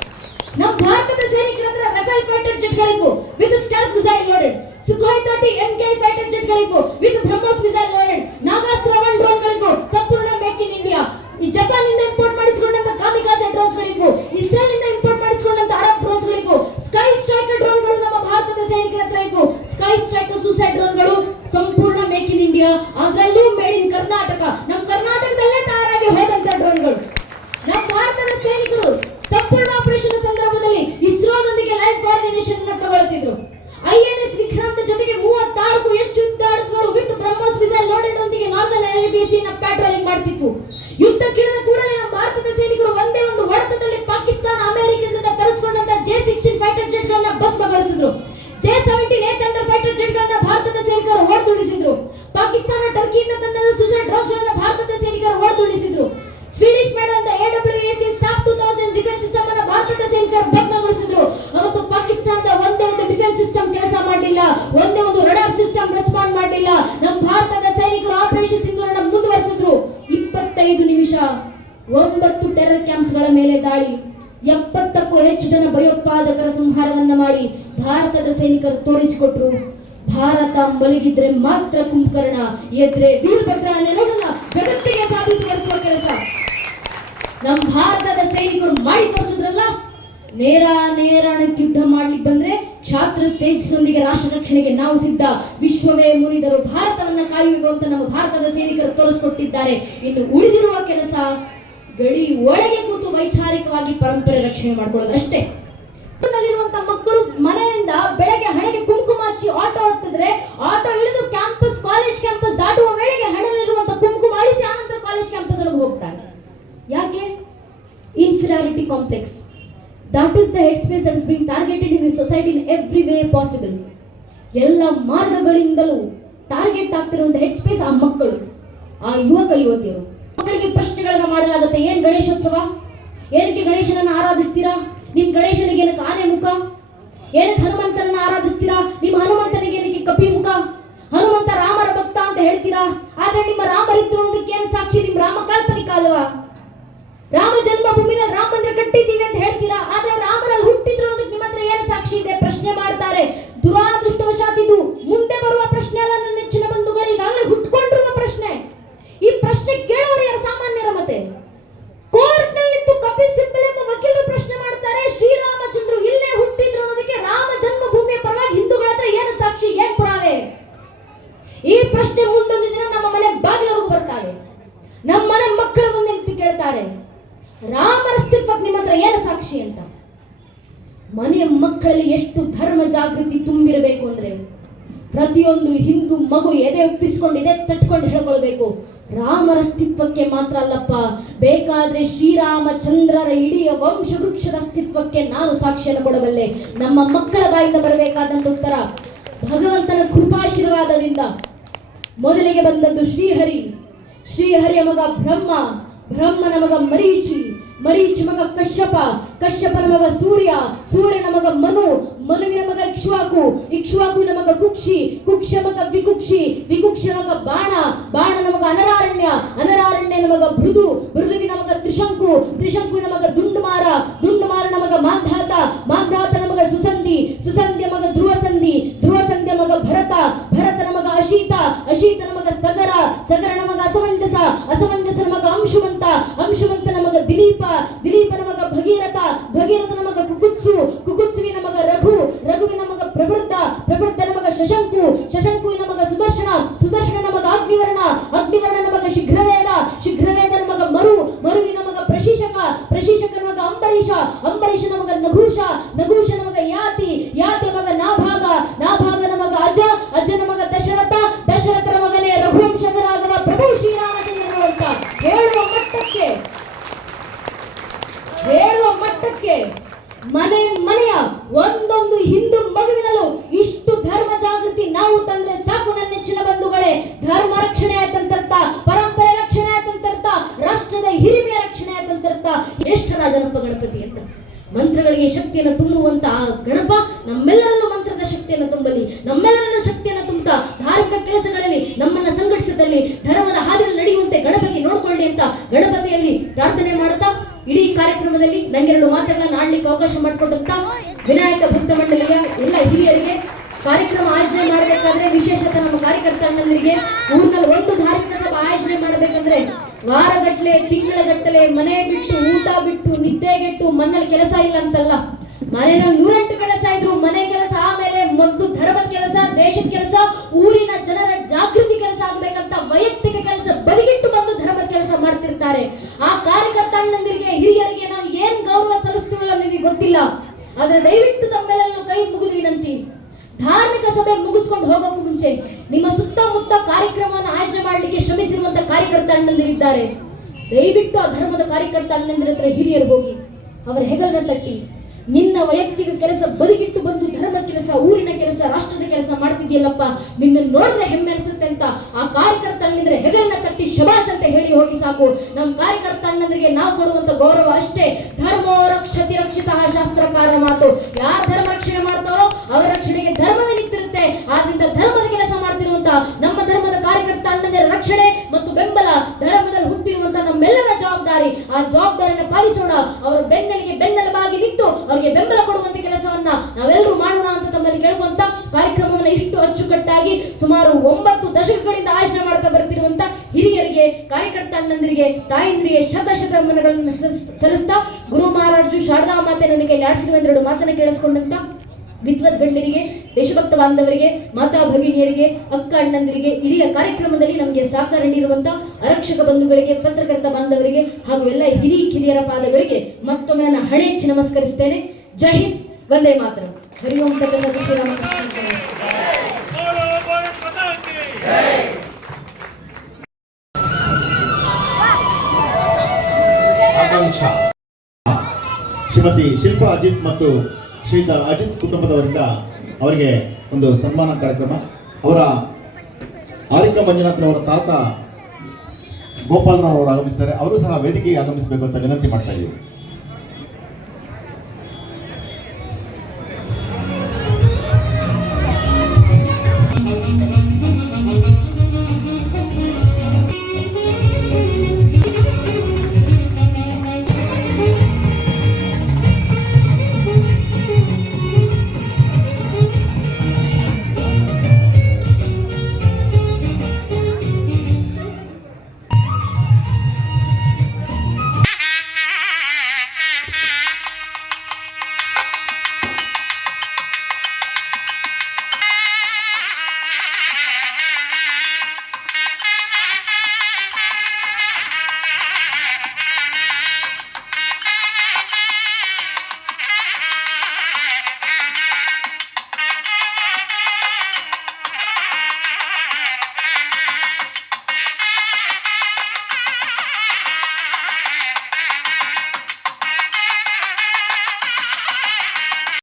ನಮ್ಮ ಭಾರತದ ಸೈನಿಕರ ಹತ್ರ ರಫೇಲ್ ಫೈಟರ್ ಜೆಟ್ ಗಳಿಗೂ with stealth missile loaded, Sukhoi 30 MK fighter jet ಗಳಿಗೂ with BrahMos missile loaded, Nagastra 1 drone ಗಳಿಗೂ ಸಂಪೂರ್ಣ ಮೇಕ್ ಇನ್ ಇಂಡಿಯಾ. ಈ ಜಪಾನ್ ನಿಂದ ಇಂಪೋರ್ಟ್ ಮಾಡಿಸಿಕೊಂಡಂತ ಕಾಮಿಕಾಜೆ ಡ್ರೋನ್ಸ್ ಗಳಿಗೂ, ಇಸ್ರೇಲ್ ನಿಂದ ಇಂಪೋರ್ಟ್ ಮಾಡಿಸಿಕೊಂಡಂತ ಅರಬ್ ಡ್ರೋನ್ಸ್ ಗಳಿಗೂ, ಸ್ಕೈ ಸ್ಟ್ರೈಕರ್ ಡ್ರೋನ್ ಗಳು ನಮ್ಮ ಭಾರತದ ಸೈನಿಕರ ಹತ್ರ ಇದ್ದು, ಸ್ಕೈ ಸ್ಟ್ರೈಕರ್ ಸೂಸೈಡ್ ಡ್ರೋನ್ ಗಳು ಸಂಪೂರ್ಣ ಮೇಕ್ ಇನ್ ಇಂಡಿಯಾ. ಅದರಲ್ಲೂ ಮೇಡ್ ಇನ್ ಕರ್ನಾಟಕ. 9 ಟೆರರ್ ಕ್ಯಾಂಪ್ಸ್ಗಳ ಮೇಲೆ ದಾಳಿ, 70ಕ್ಕೂ ಹೆಚ್ಚು ಜನ ಭಯೋತ್ಪಾದಕರ ಸಂಹಾರವನ್ನ ಮಾಡಿ ಭಾರತದ ಸೈನಿಕರು ತೋರಿಸಿಕೊಟ್ರು. ಭಾರತ ಮಲಗಿದ್ರೆ ಮಾತ್ರ ಕುಂಭಕರ್ಣ, ಎದ್ರೆ ವೀರಭದ್ರ ಅನ್ನೋದನ್ನ ಜಗತ್ತಿಗೆ ಸಾಬೀತುಪಡಿಸುವ ಕೆಲಸ ನಮ್ಮ ಭಾರತದ ಸೈನಿಕರು ಮಾಡಿ ತೋರಿಸಿದ್ರಲ್ಲ. ನೇರ ಯುದ್ಧ ಮಾಡ್ಲಿಕ್ಕೆ ಬಂದ್ರೆ ಕ್ಷಾತ್ರ ತೇಜಸ್ಸಿನೊಂದಿಗೆ ರಾಷ್ಟ್ರ ರಕ್ಷಣೆಗೆ ನಾವು ಸಿದ್ಧ, ವಿಶ್ವವೇ ಮುನಿದರು ಭಾರತವನ್ನ ಕಾಯುವೆವು ಅಂತ ನಮ್ಮ ಭಾರತದ ಸೈನಿಕರು ತೋರಿಸಿಕೊಟ್ಟಿದ್ದಾರೆ. ಇನ್ನು ಉಳಿದಿರುವ ಕೆಲಸ ಗಡಿ ಒಳಗೆ ಕೂತು ವೈಚಾರಿಕವಾಗಿ ಪರಂಪರೆ ರಕ್ಷಣೆ ಮಾಡ್ಕೊಳ್ಳೋದು ಅಷ್ಟೇ. ಮಕ್ಕಳು ಮನೆಯಿಂದ ಬೆಳಗ್ಗೆ ಹಣೆಗೆ ಕುಂಕುಮ ಹಚ್ಚಿ ಆಟೋ ಹತ್ತಿದ್ರೆ ಆಟೋ ಇಳಿದು ಕಾಲೇಜ್ ಕ್ಯಾಂಪಸ್ ದಾಟುವ ವೇಳೆಗೆ ಹಣೆಯಲ್ಲಿರುವಂತ ಕುಂಕುಮ ಅಳಿಸಿ ಆನಂತರ ಕಾಲೇಜ್ ಕ್ಯಾಂಪಸ್ ಒಳಗೆ ಹೋಗ್ತಾರೆ. ಯಾಕೆ? Inferiority complex. That is the headspace that is being targeted in the society in every way possible. ಎಲ್ಲ ಮಾರ್ಗಗಳಿಂದಲೂ ಟಾರ್ಗೆಟ್ ಆಗ್ತಿರುವಂತ ಹೆಡ್ ಸ್ಪೇಸ್ ಆ ಮಕ್ಕಳು, ಆ ಯುವಕ ಯುವತಿಯರು. ಮಕ್ಕಳಿಗೆ ಪ್ರಶ್ನೆಗಳನ್ನ ಮಾಡಲಾಗುತ್ತೆ. ಏನ್ ಗಣೇಶೋತ್ಸವ? ಏನಕ್ಕೆ ಗಣೇಶನನ್ನ ಆರಾಧಿಸ್ತೀರಾ? ನಿಮ್ ಗಣೇಶನಿಗೆ ಏನಕ್ಕೆ ಆನೆ ಮುಖ? ಏನಕ್ಕೆ ಹನುಮಂತನನ್ನ ಆರಾಧಿಸ್ತೀರಾ? ನಿಮ್ಮ ಹನುಮಂತನಿಗೆ ಏನಕ್ಕೆ ಕಪಿ ಮುಖ? ಹನುಮಂತ ರಾಮರ ಭಕ್ತ ಅಂತ ಹೇಳ್ತೀರಾ, ಆದ್ರೆ ನಿಮ್ಮ ರಾಮರಿದ್ರೋದಕ್ಕೆ ಏನು ಸಾಕ್ಷಿ? ನಿಮ್ ರಾಮ ಕಾಲ್ಪನಿಕ ಅಲ್ವಾ? ರಾಮ ಜನ್ಮಭೂಮಿನ ರಾಮ ಮಂದಿರ ಕಟ್ಟಿದ್ದೀವಿ ಅಂತ ಹೇಳ್ತೀರಾ, ಆದ್ರೆ ರಾಮರಲ್ಲಿ ಹುಟ್ಟಿದ್ರು ಅನ್ನೋದಕ್ಕೆ ನಿಮ್ಮ ಹತ್ರ ಏನು ಸಾಕ್ಷಿ ಇದೆ? ಪ್ರಶ್ನೆ ಮಾಡ್ತಾರೆ. ದುರಾದೃಷ್ಟವಶಾತ್ ಇದು ಮುಂದೆ ಬರುವ ಪ್ರಶ್ನೆ ಅಲ್ಲ ನನ್ನ ನೆಚ್ಚಿನ ಬಂಧುಗಳು, ಈಗಾಗಲೇ ಹುಟ್ಕೊಂಡಿರುವ ಪ್ರಶ್ನೆ. ಈ ಪ್ರಶ್ನೆ ಕೇಳೋರು ಯಾರು? ಸಾಮಾನ್ಯರ. ಮತ್ತೆ ಕೋರ್ಟ್ ನಲ್ಲಿತ್ತು ಕಪಿಲ್ ಸಿಬ್ಬಲ್ ಎಂಬ ವಕೀಲರು ಪ್ರಶ್ನೆ ಮಾಡ್ತಾರೆ, ಶ್ರೀರಾಮಚಂದ್ರ ಇಲ್ಲೇ ಹುಟ್ಟಿದ್ರು ಅನ್ನೋದಕ್ಕೆ ರಾಮ ಜನ್ಮಭೂಮಿಯ ಪರವಾಗಿ ಹಿಂದೂಗಳ ಹತ್ರ ಏನು ಸಾಕ್ಷಿ, ಏನ್ ಪುರಾವೆ? ಈ ಪ್ರಶ್ನೆ ಮುಂದೊಂದು ದಿನ ನಮ್ಮ ಮನೆ ಬಾಗಿಲವರೆಗೂ ಬರ್ತಾರೆ. ನಮ್ಮ ಮನೆ ಮಕ್ಕಳ ಮುಂದೆ ನಿಂತು ಕೇಳ್ತಾರೆ, ರಾಮರ ಅಸ್ತಿತ್ವಕ್ಕೆ ನಿಮ್ಮ ಹತ್ರ ಏನು ಸಾಕ್ಷಿ ಅಂತ. ಮನೆಯ ಮಕ್ಕಳಲ್ಲಿ ಎಷ್ಟು ಧರ್ಮ ಜಾಗೃತಿ ತುಂಬಿರಬೇಕು ಅಂದ್ರೆ ಪ್ರತಿಯೊಂದು ಹಿಂದೂ ಮಗು ಎದೆ ಒಪ್ಪಿಸಿಕೊಂಡು ಎದೆ ತಟ್ಕೊಂಡು ಹೇಳ್ಕೊಳ್ಬೇಕು, ರಾಮರ ಅಸ್ತಿತ್ವಕ್ಕೆ ಮಾತ್ರ ಅಲ್ಲಪ್ಪ, ಬೇಕಾದ್ರೆ ಶ್ರೀರಾಮಚಂದ್ರರ ಇಡೀ ವಂಶ ವೃಕ್ಷದ ಅಸ್ತಿತ್ವಕ್ಕೆ ನಾನು ಸಾಕ್ಷಿಯನ್ನು ಕೊಡಬಲ್ಲೆ. ನಮ್ಮ ಮಕ್ಕಳ ಬಾಯಿಂದ ಬರಬೇಕಾದಂತ ಉತ್ತರ ಭಗವಂತನ ಕೃಪಾಶೀರ್ವಾದದಿಂದ ಮೊದಲಿಗೆ ಬಂದದ್ದು ಶ್ರೀಹರಿ. ಶ್ರೀಹರಿಯ ಮಗ ಬ್ರಹ್ಮ, ಬ್ರಹ್ಮನ ಮಗ ಮರೀಚಿ, ಮರೀಚಿ ಮಗ ಕಶ್ಯಪ, ಕಶ್ಯಪನ ಮಗ ಸೂರ್ಯ, ಸೂರ್ಯನ ಮಗ ಮನು, ಮನುವಿನ ಮಗ ಇಕ್ಷ್ವಾಕು, ಇಕ್ಷ್ವಾಕುವಿನ ಮಗ ಕುಕ್ಷಿ, ಕುಕ್ಷ ಮಗ ವಿಕುಕ್ಷಿ, ವಿಕುಕ್ಷನ ಮಗ ಬಾಣ, ಬಾಣನ ಮಗ ಅನರಾರಣ್ಯ, ಅನರಾರಣ್ಯನ ಮಗ ಭೃದು, ಭೃದುವಿನ ಮಗ ತ್ರಿಶಂಕು, ತ್ರಿಶಂಕುವಿನ ಮಗ ದುಂಡುಮಾರ, ದುಂಡುಮಾರನ ಮಗ ಮಾಂಧಾತ, ಮಾಂಧಾತನ ಮಗ ಸುಸಂಧಿ, ಸುಸಂಧಿಯ ಮಗ ಧ್ರುವಸಂಧಿ, ಧ್ರುವಸಂಧಿಯ ಮಗ ಭರತ, ಭರತನ ಮಗ ಅಶೀತ, ಅಶೀತನ ಮಗ ಸಗರ, ಸಗರನ ಮಗ ಅಸಮಂಜಸ, ಅಸಮಂಜಸನ ಮಗ ಅಂಶುಮಂತ, ಅಂಶುಮಂತನ ಮಗ ದಿಲೀಪ, ದಿಲೀಪನ ಮಗ ಭಗೀರಥ, ಭಗೀರಥನ ಮಗ ಕುಕುತ್ಸು, ಕುಕುತ್ಸುವಿನ ಮಗ ರಘು, ರಘುವಿನ ಮಗ ಪ್ರವೃದ್ಧ, ಪ್ರವೃದ್ಧನ ಮಗ ಶಶಂಕು, ಶಶಂಕುವಿನ ಮಗ ಸುದರ್ಶನ, ಸುದರ್ಶನನ ಮಗ ಅಗ್ನಿವರ್ಣ, ಅಗ್ನಿವರ್ಣನ ಮಗ ಶೀಘ್ರವೇದ, ಶೀಘ್ರವೇದನ ಮಗ ಮರು, ಮರುವಿನ ಮಗ ಪ್ರಶೀಶಕ, ಪ್ರಶೀಶಕನ ಮಗ ಅಂಬರೀಷ, ಅಂಬರೀಷನ ಮಗ ನಘೂಷ, ನಘೂಷನ ಮಗ ಯಾತಿ, ಯಾತಿಯ ಮಗ ನಾಭಾಗ, ನಾಭಾಗನ ಮಗ ಅಜ, ಅಜನ ಮಗ ದಶರಥ, ದಶರಥನ ಮಗನೇ ರಘುವಂಶಧರಾಗವ ಪ್ರಭು ಶ್ರೀರಾಮಚಂದ್ರನು ಅಂತ ಹೇಳುವ ಮಟ್ಟಕ್ಕೆ ಮನೆ ಮನೆಯ ಒಂದೊಂದು ಹಿಂದೂ ಮಗುವಿನಲ್ಲೂ ಇಷ್ಟು ಧರ್ಮ ಜಾಗೃತಿ ನಾವು ತಂದ್ರೆ ಸಾಕು ನನ್ನ ನೆಚ್ಚಿನ ಬಂಧುಗಳೇ. ಧರ್ಮ ರಕ್ಷಣೆ ಆಯ್ತಂತರ್ಥ, ಪರಂಪರೆ ರಕ್ಷಣೆ ಆಯ್ತಂತರ್ಥ, ರಾಷ್ಟ್ರದ ಹಿರಿಮೆಯ ರಕ್ಷಣೆ ಆಯ್ತಂತರ್ಥ. ಜ್ಯೇಷ್ಠ ರಾಜನಪ್ಪ ಗಣಪತಿ ಅಂತ ಮಂತ್ರಗಳಿಗೆ ಶಕ್ತಿಯನ್ನು ತುಂಬುವಂತ ಆ ಗಣಪ ನಮ್ಮೆಲ್ಲರಲ್ಲೂ ಮಂತ್ರದ ಶಕ್ತಿಯನ್ನು ತುಂಬಲಿ, ನಮ್ಮೆಲ್ಲರಲ್ಲೂ ಶಕ್ತಿಯನ್ನು ತುಂಬುತ್ತಾ ಧಾರ್ಮಿಕ ಕೆಲಸಗಳಲ್ಲಿ ನಮ್ಮನ್ನ ಸಂಘಟಿಸಿದಲ್ಲಿ ಧರ್ಮದ ಹಾದಿಯಲ್ಲಿ ನಡೆಯುವಂತೆ ಗಣಪತಿ ನೋಡ್ಕೊಳ್ಳಿ ಅಂತ ಗಣಪತಿಯಲ್ಲಿ ಪ್ರಾರ್ಥನೆ ಮಾಡುತ್ತಾ ಇಡೀ ಕಾರ್ಯಕ್ರಮದಲ್ಲಿ ನಂಗೆ 2 ಮಾತುಗಳನ್ನ ಆಡ್ಲಿಕ್ಕೆ ಅವಕಾಶ ಮಾಡಿಕೊಟ್ಟಂತ ವಿನಾಯಕ ಭಕ್ತ ಮಂಡಳಿಯ ಎಲ್ಲ ಹಿರಿಯರಿಗೆ, ಕಾರ್ಯಕ್ರಮ ಆಯೋಜನೆ ಮಾಡಬೇಕಾದ್ರೆ ವಿಶೇಷತೆ ನಮ್ಮ ಕಾರ್ಯಕರ್ತ ಅಣ್ಣಂದಿರಿಗೆ, ಊರಿನಲ್ಲಿ ಒಂದು ಧಾರ್ಮಿಕ ಸಭಾ ಆಯೋಜನೆ ಮಾಡಬೇಕಂದ್ರೆ ವಾರಗಟ್ಟಲೆ ತಿಂಗಳಗಟ್ಟಲೆ ಮನೆ ಬಿಟ್ಟು ಊಟ ಬಿಟ್ಟು ನಿದ್ದೆಗೆಟ್ಟು ಮನೇಲಿ ಕೆಲಸ ಇಲ್ಲ ಅಂತಲ್ಲ, ಮನೆಯಲ್ಲಿ 108 ಕೆಲಸ ಇದ್ರು ಮನೆ ಕೆಲಸ ಆಮೇಲೆ ಮೊದಲು ಧರ್ಮದ ಕೆಲಸ, ದೇಶದ ಕೆಲಸ, ಊರಿನ ಜನರ ಜಾಗೃತಿ ಕೆಲಸ ಆಗ್ಬೇಕಂತ ವೈಯಕ್ತಿಕ ಕೆಲಸ ಬದಿಗಿಟ್ಟು ಬಂದು ಧರ್ಮದ ಕೆಲಸ ಮಾಡ್ತಿರ್ತಾರೆ. ಆ ಕಾರ್ಯಕರ್ತ ಅಣ್ಣಂದಿರಿಗೆ ಹಿರಿಯರಿಗೆ ನಾವು ಏನ್ ಗೌರವ ಸಲ್ಲಿಸ್ತೀವಲ್ಲ ನಿಮಗೆ ಗೊತ್ತಿಲ್ಲ, ಆದ್ರೆ ದಯವಿಟ್ಟು ತಮ್ಮೆಲ್ಲ ಕೈ ಮುಗಿದು ವಿನಂತಿ, ಧಾರ್ಮಿಕ ಸಭೆ ಮುಗಿಸ್ಕೊಂಡು ಹೋಗೋಕ್ಕೂ ಮುಂಚೆ ನಿಮ್ಮ ಸುತ್ತಮುತ್ತ ಕಾರ್ಯಕ್ರಮವನ್ನು ಆಯೋಜನೆ ಮಾಡಲಿಕ್ಕೆ ಶ್ರಮಿಸಿರುವಂತ ಕಾರ್ಯಕರ್ತ ಅಣ್ಣಂದಿರಿದ್ದಾರೆ, ದಯವಿಟ್ಟು ಆ ಧರ್ಮದ ಕಾರ್ಯಕರ್ತ ಅಣ್ಣಂದಿರ ಹತ್ರ ಹಿರಿಯರು ಹೋಗಿ ಅವರ ಹೆಗಲನ್ನ ತಟ್ಟಿ, ನಿನ್ನ ವೈಯಕ್ತಿಕ ಕೆಲಸ ಬದಿಗಿಟ್ಟು ಬಂದು ಧರ್ಮದ ಕೆಲಸ, ಊರಿನ ಕೆಲಸ, ರಾಷ್ಟ್ರದ ಕೆಲಸ ಮಾಡ್ತಿದ್ಯಲ್ಲಪ್ಪ, ನಿನ್ನ ನೋಡಿದ್ರೆ ಹೆಮ್ಮೆ ಅನಿಸುತ್ತೆ ಅಂತ ಆ ಕಾರ್ಯಕರ್ತ ಅಣ್ಣಂದ್ರೆ ಹೆಗಲನ್ನ ತಟ್ಟಿ ಶಬಾಷ್ ಅಂತ ಹೇಳಿ ಹೋಗಿ ಸಾಕು. ನಮ್ಮ ಕಾರ್ಯಕರ್ತ ಅಣ್ಣಂದ್ರಿಗೆ ನಾವು ಕೊಡುವಂತ ಗೌರವ ಅಷ್ಟೇ. ಧರ್ಮೋ ರಕ್ಷತಿ ರಕ್ಷಿತ ಶಾಸ್ತ್ರಕಾರ ಮಾತು, ಯಾರು ಧರ್ಮ ರಕ್ಷಣೆ ಮಾಡ್ತಾರೋ ಅವರ ರಕ್ಷಣೆಗೆ ಧರ್ಮವೇ ನಿಂತಿರುತ್ತೆ. ಆದ್ರಿಂದ ಧರ್ಮದ ಕೆಲಸ ಮಾಡ್ತಿರುವಂತ ನಮ್ಮ ಧರ್ಮದ ಕಾರ್ಯಕರ್ತ ಅಣ್ಣಂದಿರ ರಕ್ಷಣೆ ಮತ್ತು ಬೆಂಬಲ ಧರ್ಮದಲ್ಲಿ ಹುಟ್ಟಿರುವಂತ ನಮ್ಮೆಲ್ಲರ ಜವಾಬ್ದಾರಿ. ಆ ಜವಾಬ್ದಾರಿಯನ್ನು ಪಾಲಿಸೋಣ. ಅವರ ಬೆನ್ನೆಲಿಗೆ ಬೆನ್ನೆಲುಬಾಗಿ ನಿಂತು ಅವರಿಗೆ ಬೆಂಬಲ ಕೊಡುವಂತ ಕೆಲಸವನ್ನ ನಾವೆಲ್ಲರೂ ಮಾಡೋಣ ಅಂತ ತಮ್ಮಲ್ಲಿ ಕೇಳುವಂತ ಕಾರ್ಯಕ್ರಮವನ್ನು ಇಷ್ಟು ಅಚ್ಚುಕಟ್ಟಾಗಿ ಸುಮಾರು 9 ದಶಕಗಳಿಂದ ಆಚರಣೆ ಮಾಡ್ತಾ ಬರ್ತಿರುವಂತ ಹಿರಿಯರಿಗೆ, ಕಾರ್ಯಕರ್ತ ಅಣ್ಣಂದರಿಗೆ, ತಾಯಂದ್ರಿಗೆ ಶತಶತಮಾನಗಳನ್ನು ಸಲ್ಲಿಸ್ತಾ ಗುರು ಮಹಾರಾಜರು ಶಾರದಾ ಮಾತೆ ನನಗೆ ಆಡಿಸಿರುವಂತೆರಡು ಮಾತನ್ನ ಕೇಳಿಸ್ಕೊಂಡಂತ ವಿದ್ವತ್ ಗಣ್ಯರಿಗೆ, ದೇಶಭಕ್ತ ಬಾಂಧವರಿಗೆ, ಮಾತಾ ಭಗಿನಿಯರಿಗೆ, ಅಕ್ಕ ಅಣ್ಣಂದರಿಗೆ, ಇಡೀ ಕಾರ್ಯಕ್ರಮದಲ್ಲಿ ನಮಗೆ ಸಹಕಾರ ನೀಡಿರುವಂತ ಆರಕ್ಷಕ ಬಂಧುಗಳಿಗೆ, ಪತ್ರಕರ್ತ ಬಾಂಧವರಿಗೆ ಹಾಗೂ ಎಲ್ಲ ಹಿರಿಯರ ಪಾದಗಳಿಗೆ ಮತ್ತೊಮ್ಮೆ ನನ್ನ ಹಣೆಚ್ಚಿ ನಮಸ್ಕರಿಸ್ತೇನೆ. ಜೈ ಹಿಂದ್, ವಂದೇ ಮಾತರಂ. ಹರಿ ಓಂ ತತ್ಸತ್. ಶ್ರೀರಾಮಕೃಷ್ಣ. ಆಕಾಂಕ್ಷಾ ಶ್ರೀಮತಿ ಶಿಲ್ಪಾ ಅಜಿತ್ ಮತ್ತು ಶ್ರೀಯುತ ಅಜಿತ್ ಕುಟುಂಬದವರಿಂದ ಅವರಿಗೆ ಒಂದು ಸನ್ಮಾನ ಕಾರ್ಯಕ್ರಮ. ಅವರ ಆರಿಕಾ ಮಂಜುನಾಥ್ರವರ ತಾತ ಗೋಪಾಲರಾವ್ ಅವರು ಆಗಮಿಸ್ತಾರೆ. ಅವರು ಸಹ ವೇದಿಕೆಗೆ ಆಗಮಿಸಬೇಕು ಅಂತ ವಿನಂತಿ ಮಾಡ್ತಾ ಇದ್ದೀವಿ.